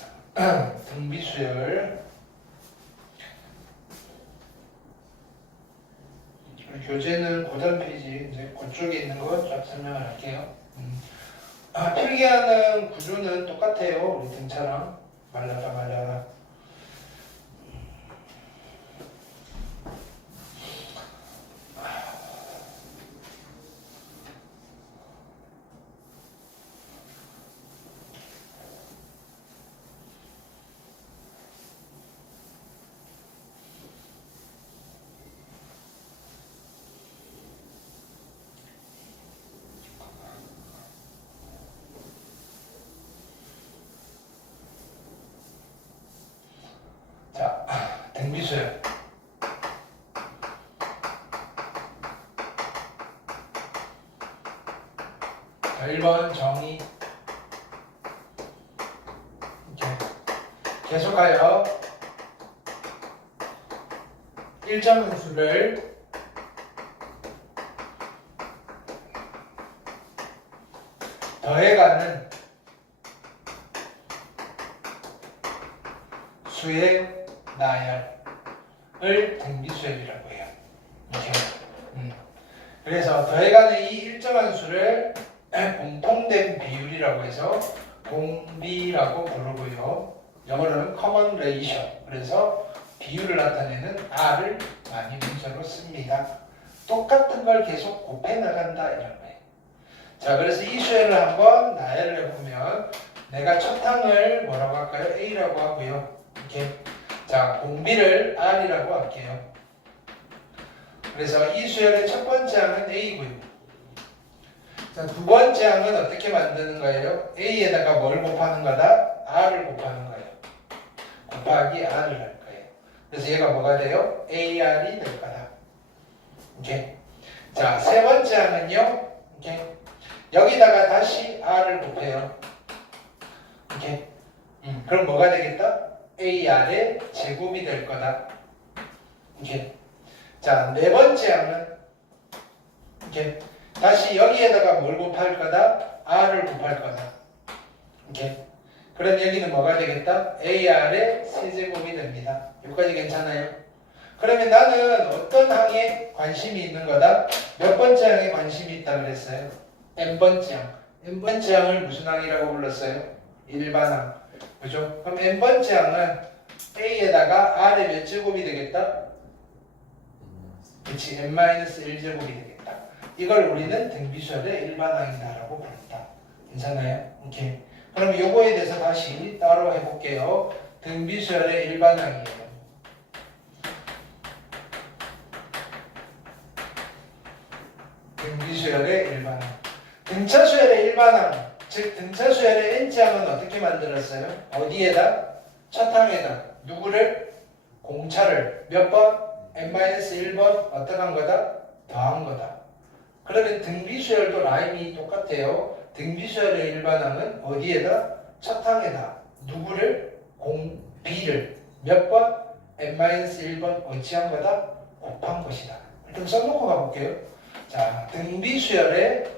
등비수열 교재는 고단 페이지 이제 그쪽에 있는 거 쫙 설명을 할게요. 필기하는 구조는 똑같아요. 우리 등차랑 말라라 말라라. 자, 등비수열. 자, 1번 정의. 이렇게 계속하여 일정 함수를 더해가는 수의 나열을 등비수열이라고 해요. 이렇게. 그래서 더해가는 이 일정한 수를 공통된 비율이라고 해서 공비라고 부르고요. 영어로는 common ratio. 그래서 비율을 나타내는 R을 많이 문서로 씁니다. 똑같은 걸 계속 곱해 나간다 이런 거예요. 자, 그래서 이 수열을 한번 나열을 해보면 내가 첫 항을 뭐라고 할까요? A라고 하고요. 이렇게. 자, 공비를 R이라고 할게요. 그래서 이 수열의 첫 번째 항은 A고요. 자, 두 번째 항은 어떻게 만드는 거예요? A에다가 뭘 곱하는 거다? R을 곱하는 거예요. 곱하기 R을 할 거예요. 그래서 얘가 뭐가 돼요? AR이 될 거다. 오케이. 자, 세 번째 항은요. 오케이. 여기다가 다시 R을 곱해요. 오케이. 그럼 뭐가 되겠다? AR의 제곱이 될 거다. 오케이. 자, 네 번째 항은 오케이. 다시 여기에다가 뭘 곱할 거다? R을 곱할 거다. 오케이. 그럼 여기는 뭐가 되겠다? AR의 세제곱이 됩니다. 여기까지 괜찮아요? 그러면 나는 어떤 항에 관심이 있는 거다? 몇 번째 항에 관심이 있다 그랬어요? N번째 항. n번째 항을 무슨 항이라고 불렀어요? 일반항. 그죠? 그럼 n번째 항은 a에다가 r의 몇 제곱이 되겠다? 그렇지, n-1제곱이 되겠다. 이걸 우리는 등비수열의 일반항이다라고 부른다. 괜찮아요? 오케이. 그럼 요거에 대해서 다시 따로 해볼게요. 등비수열의 일반항이에요. 등비수열의 일반항. 등차수열의 일반항, 즉 등차수열의 n자항은 어떻게 만들었어요? 어디에다? 첫 항에다. 누구를? 공차를 몇 번? n-1번 어떻게 한 거다? 더한 거다. 그러면 등비수열도 라임이 똑같아요. 등비수열의 일반항은 어디에다? 첫 항에다. 누구를? b를 몇 번? n-1번 어찌한 거다? 곱한 것이다. 일단 써놓고 가볼게요. 자, 등비수열의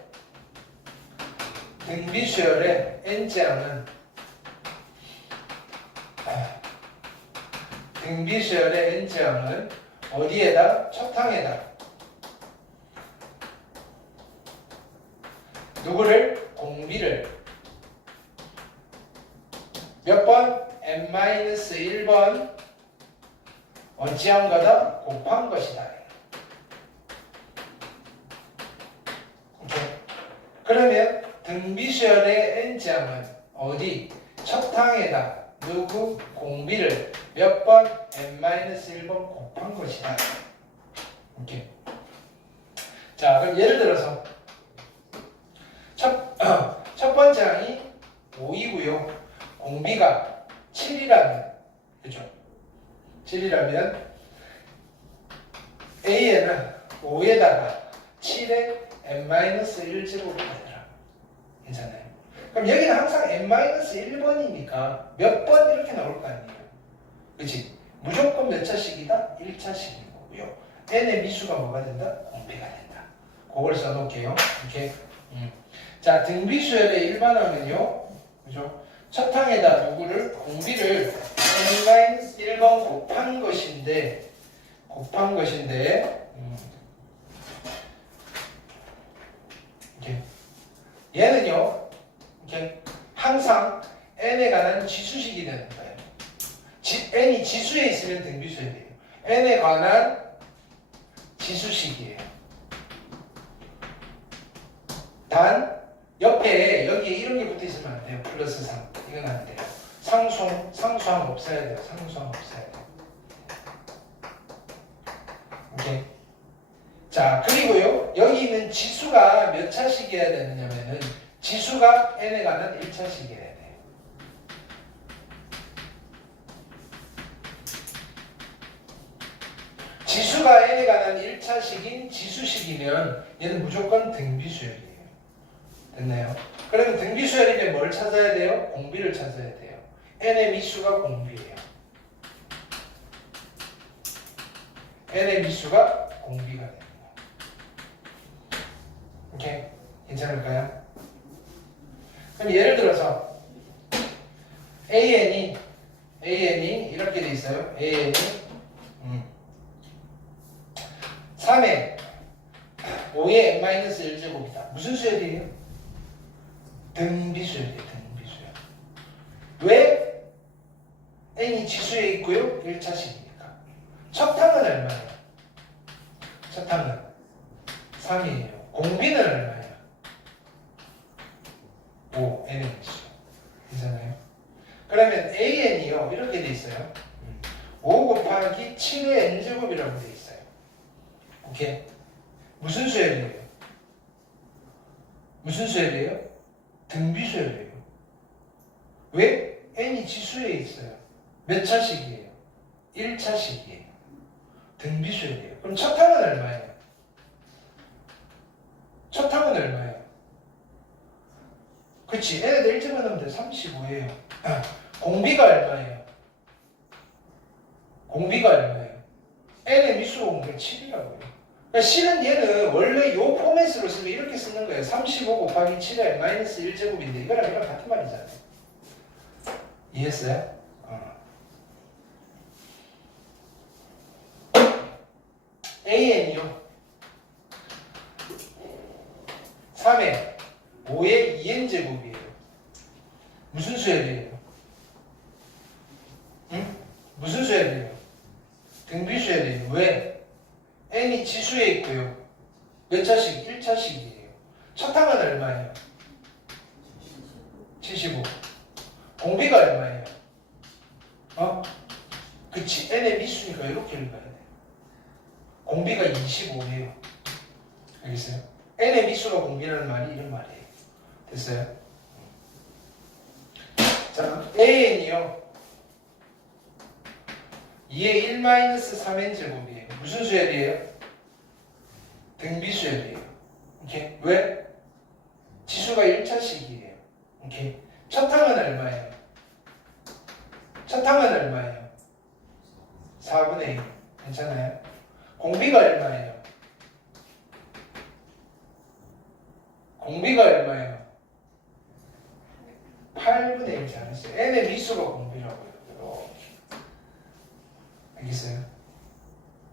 n자항은 어디에다? 첫 항에다. 누구를? 공비를 몇 번? n-1번 어찌한 거다? 곱한 것이다. 오케이. 그러면 등비수열의 n자항은 어디? 첫 항에다. 누구? 공비를 몇 번? n-1번 곱한 것이다. 오케이. 자, 그럼 예를 들어서 첫 번째 항이 5이고요. 공비가 7이라면, 그죠? 7이라면 A에는 5에다가 7에 n-1제곱이 되더라. 괜찮아요? 그럼 여기는 항상 n-1번이니까 몇 번 이렇게 나올 거 아니에요? 그치? 무조건 몇 차식이다? 1차식이고요. n의 미수가 뭐가 된다? 공비가 된다. 그걸 써놓을게요. 이렇게. 자, 등비수열의 일반항은요, 그죠? 첫 항에다 누구를? 공비를 n-1번 곱한 것인데, 이렇게. 얘는요, 이렇게 항상 n에 관한 지수식이 되는 거예요. n이 지수에 있으면 등비수열이에요. n에 관한 지수식이에요. 단 옆에 여기에 이런 게 붙어 있으면 안 돼요. 플러스 3. 이건 안 돼요. 상수항 없어야 돼요. 상수항 없어야 돼요. 오케이. 자, 그리고요. 여기 있는 지수가 몇 차식이어야 되느냐면은 지수가 n에 관한 1차식이어야 돼요. 지수가 n에 관한 1차식인 지수식이면 얘는 무조건 등비수열이에요. 됐나요? 그러면 등비수열이면 뭘 찾아야 돼요? 공비를 찾아야 돼요. n의 미수가 공비예요. n의 미수가 공비가 됩니다. 오케이? 괜찮을까요? 그럼 예를 들어서 an이 이렇게 돼 있어요. an이 3에 5의 n-1제곱이다. 무슨 수열이에요? 등비수열이에요. 등비수열. 왜? n이 지수에 있고요. 1차식이니까. 첫 항은 얼마예요? 첫 항은 3이에요. 공비는 얼마예요? 5, n의 지수. 괜찮아요? 그러면 an이요. 이렇게 돼 있어요. 5 곱하기 7의 n제곱이라고 돼 있어요. 오케이? 무슨 수열이에요? 무슨 수열이에요? 등비수열이에요. 왜? n이 지수에 있어요. 몇 차식이에요? 1차식이에요. 등비수열이에요. 그럼 첫 항은 얼마예요? 첫 항은 얼마예요? 그치? n에다 1제곱 넣으면 돼. 35예요. 공비가 얼마예요? 공비가 얼마예요? n의 미수가 공비가 7이라고요. 그러니까 실은 얘는 원래 이 포맷으로 쓰면 이렇게 쓰는 거예요. 35 곱하기 7의 n-1제곱인데 이거랑 이거랑 같은 말이잖아요. 이해했어요? an이요. 3에 5의 2n 제곱이에요. 무슨 수열이에요? 응? 무슨 수열이에요? 등비 수열이에요. 왜? n이 지수에 있고요. 몇 차식? 1차식이에요. 첫 항은 얼마예요? 75. 공비가 얼마예요? 그치, n의 미수니까 이렇게 읽어야 돼. 공비가 25예요. 알겠어요? n의 미수가 공비라는 말이 이런 말이에요. 됐어요? 자, an이요. 2의 1-3n 제곱이에요. 무슨 수열이에요? 등비 수열이에요. 오케이? 왜? 지수가 1차식이에요. 오케이? 첫 항은 얼마예요? 첫 항은 얼마예요? 4분의 1. 괜찮아요? 공비가 얼마예요? 공비가 얼마예요? 8분의 1 잘했어요. n의 미수가 공비라고요. 이렇게. 알겠어요?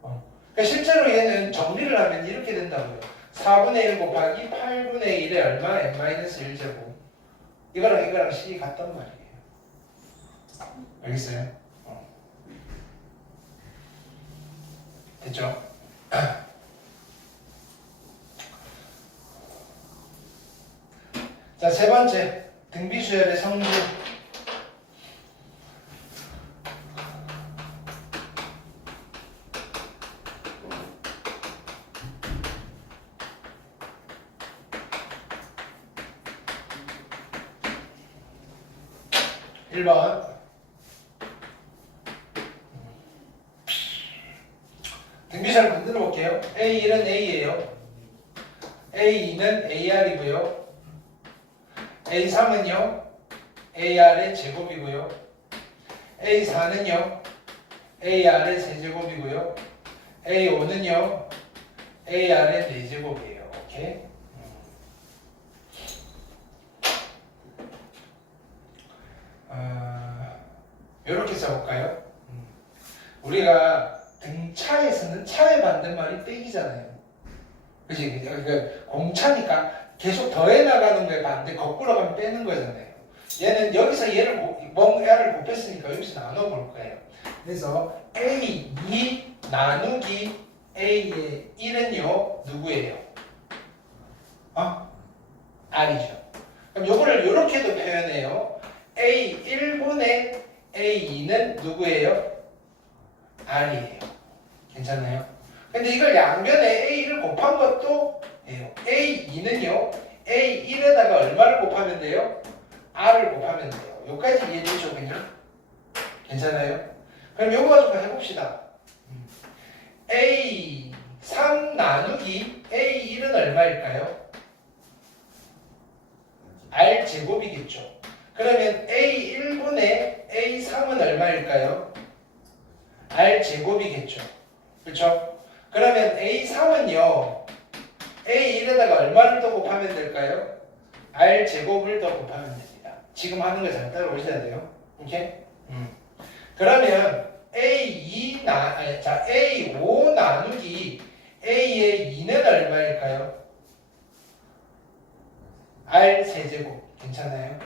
그러니까 실제로 얘는 정리를 하면 이렇게 된다고요. 4분의 1 곱하기 8분의 1에 얼마? n-1제곱. 이거랑 식이 같단 말이에요. 알겠어요? 됐죠? 자, 세 번째. 등비수열의 성분. (1번) 등비수열 만들어 볼게요. A1은 A예요. A2는 AR이고요. A3은요 AR의 제곱이고요. A4는요 AR의 세제곱이고요. A5는요 AR의 4제곱이에요. 오케이? 이렇게 써볼까요? 우리가 등차에서는 차의 반대말이 빼기잖아요. 그치? 그러니까 공차니까 계속 더해 나가는 거에 반대 거꾸로 가면 빼는 거잖아요. 얘는 여기서 얘를 뭔가를 곱했으니까 여기서 나눠볼 거예요. 그래서 A2 나누기 A의 1은요 누구예요? R이죠. 그럼 요거를 요렇게도 표현해요. A1분의 A2는 누구예요? R이에요. 괜찮아요? 근데 이걸 양변에 A를 곱한 것도 예요. A2는요 A1에다가 얼마를 곱하면 돼요? R을 곱하면 돼요. 여기까지 이해되죠? 그냥? 괜찮아요? 그럼 요거 가지고 해봅시다. A3 나누기 A1은 얼마일까요? R 제곱이겠죠. 그러면 A1분의 A3은 얼마일까요? R 제곱이겠죠. 그렇죠? 그러면 A3은요 A1에다가 얼마를 더 곱하면 될까요? R 제곱을 더 곱하면 됩니다. 지금 하는 거 잘 따라오셔야 돼요. 오케이? 그러면 A5 나누기 A의 2는 얼마일까요? R 세제곱. 괜찮아요?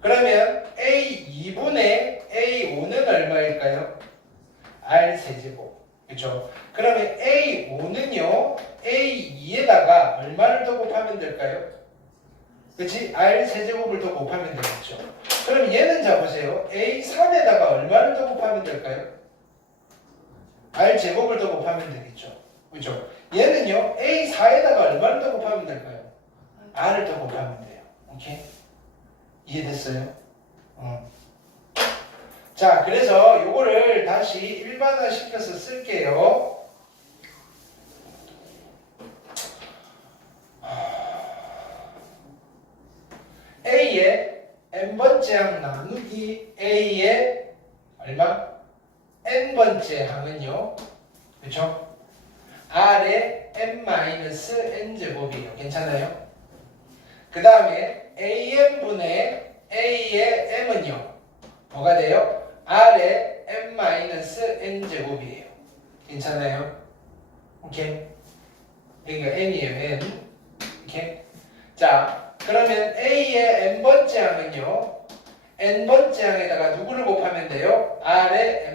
그러면 A2분의 A5는 얼마일까요? R 세제곱. 그렇죠? 그러면 A5는요 A2에다가 얼마를 더 곱하면 될까요? 그치? R 세제곱을 더 곱하면 되겠죠. 그럼 얘는 잡으세요. A3에다가 얼마를 더 곱하면 될까요? R 제곱을 더 곱하면 되겠죠. 그죠? 얘는요 A4에다가 얼마를 더 곱하면 될까요? R을 더 곱하면 돼요. 오케이? 이해됐어요? 자, 그래서 요거를 다시 일반화 시켜서 쓸게요. A의 n번째 항 나누기 A의 얼마? n번째 항은요. 그렇죠? R의 n-n제곱이에요. 괜찮아요? 그 다음에 AN분의 A의 m은요. 뭐가 돼요? R의 n-n제곱이에요. 괜찮아요? 오케이? 여기가 n이에요. n. 오케이? 자, 그러면 A의 n번째 항은요. n번째 항에다가 누구를 곱하면 돼요? R의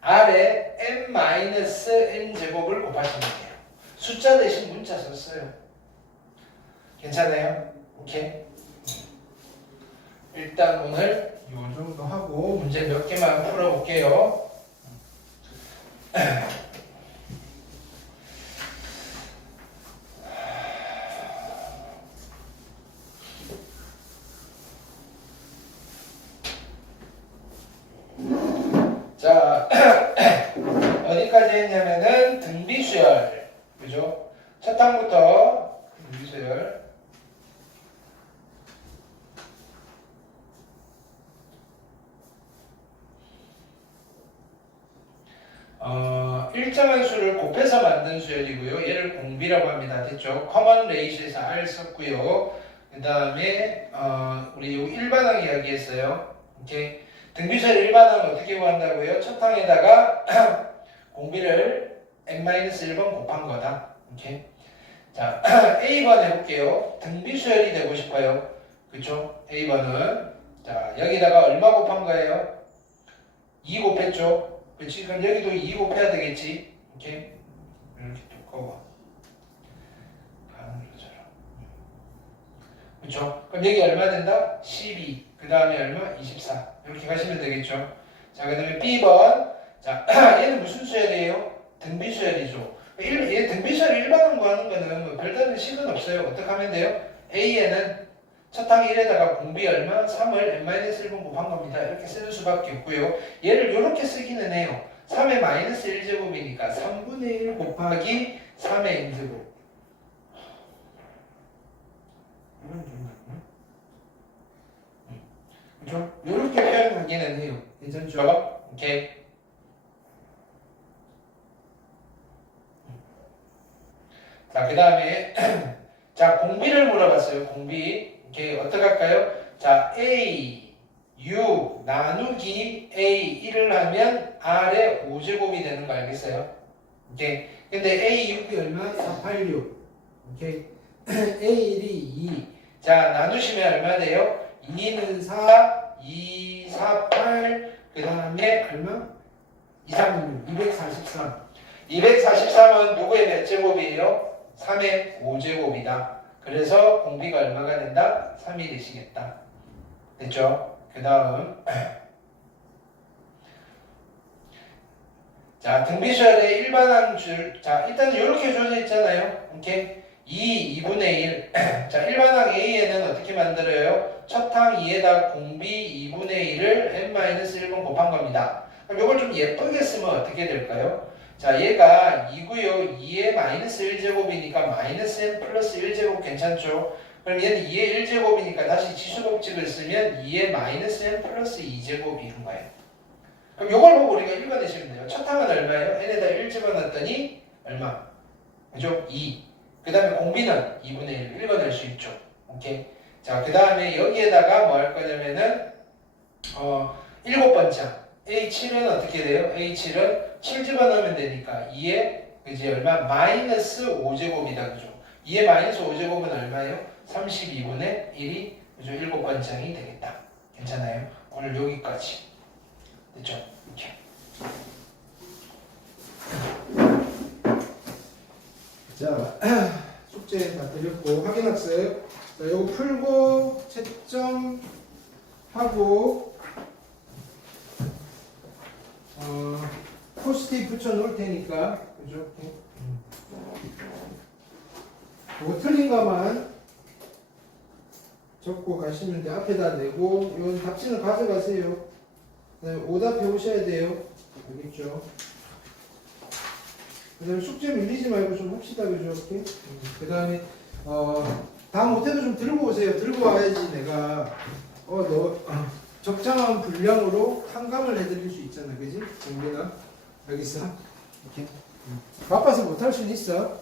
R의 n 제곱을 곱하시면 돼요. 숫자 대신 문자 썼어요. 괜찮아요? 오케이. 일단 오늘 이 정도 하고 문제 몇 개만 풀어볼게요. 자, 어디까지 했냐면은 등비수열, 그죠? 첫 항부터 등비수열. 일정한 수를 곱해서 만든 수열이고요. 얘를 공비라고 합니다. 됐죠? 커먼 레이시에서 R 썼고요. 그 다음에 우리 요 일반항 이야기했어요. 오케이. 등비수열 일반항 어떻게 구한다고요? 첫 항에다가 공비를 n-1번 곱한 거다. 오케이. 자, A번 해볼게요. 등비수열이 되고 싶어요. 그쵸? A번은 자 여기다가 얼마 곱한 거예요? 2 곱했죠? 그치? 그럼 여기도 2 곱해야 되겠지? 오케이? 이렇게 두꺼워. 그쵸? 그럼 여기 얼마 된다? 12. 그 다음에 얼마? 24. 이렇게 가시면 되겠죠? 자, 그 다음에 B번. 자, 얘는 무슨 수열이에요? 등비수열이죠. 얘 등비수열 일반항 구하는 거는 뭐 별다른 식은 없어요. 어떻게 하면 돼요? A에는 첫 항 1에다가 공비 얼마? 3을 n-1번 곱한 겁니다. 이렇게 쓰는 수밖에 없고요. 얘를 이렇게 쓰기는 해요. 3의 마이너스 1제곱이니까 3분의 1 곱하기 3의 n제곱. 그죠? 이렇게 표현하기는 해요. 괜찮죠? 오케이. 자, 그 다음에 자, 공비를 물어봤어요. 공비. 이렇게 어떻게 할까요? 자, A, U 나누기 A 1을 하면 R의 5제곱이 되는 거 알겠어요? 오케이. 근데 A 6이 얼마? 486. 오케이. A 1이 2. 자, 나누시면 얼마 돼요? 2는 4, 2, 4, 8. 그 다음에 얼마? 2, 3, 243. 243은 누구의 몇 제곱이에요? 3의 5제곱이다. 그래서 공비가 얼마가 된다? 3이 되시겠다. 됐죠? 그 다음 자, 등비수열의 일반항 줄. 자, 일단 이렇게 주어져 있잖아요. 오케이? 2분의 1. 자, 일반항 A에는 어떻게 만들어요? 첫 항 2에다 공비 2분의 1을 n-1번 곱한 겁니다. 그럼 이걸 좀 예쁘게 쓰면 어떻게 될까요? 자, 얘가 2고요. 2의 마이너스 1제곱이니까 마이너스 n 플러스 1제곱 괜찮죠? 그럼 얘는 2의 1제곱이니까 다시 지수법칙을 쓰면 2의 마이너스 n 플러스 2제곱이 거예요. 그럼 이걸 보고 우리가 읽어내시면 돼요. 첫 항은 얼마예요? n에다 1 집어넣었더니 얼마? 그죠? 2. 그 다음에 공비는 2분의 1 읽어낼 수 있죠. 오케이? 자, 그 다음에 여기에다가 뭐 할 거냐면은 7번째 A7은 어떻게 돼요? A7은 7 집어넣으면 되니까 2에 그지 얼마? 마이너스 5제곱이다. 그죠? 2의 마이너스 5제곱은 얼마예요? 32분의 1이 그죠? 7번째이 되겠다. 괜찮아요? 오늘 여기까지. 됐죠? 이렇게. 자, 숙제 다 드렸고 확인학습. 자, 이거 풀고 채점하고 포스트잇 붙여 놓을 테니까 그죠? 이거 틀린 것만 적고 가시면 돼. 앞에다 내고 이건 답지는 가져가세요. 오답해 오셔야 돼요. 알겠죠? 그 다음에 숙제 밀리지 말고 좀 합시다. 그죠? 이렇게. 그 다음에 다 못해도 좀 들고 오세요. 들고 와야지 내가 적정한 분량으로 탕감을 해드릴 수 있잖아. 그지? 정민아 여기 있어. 이렇게. 바빠서 못할 수는 있어.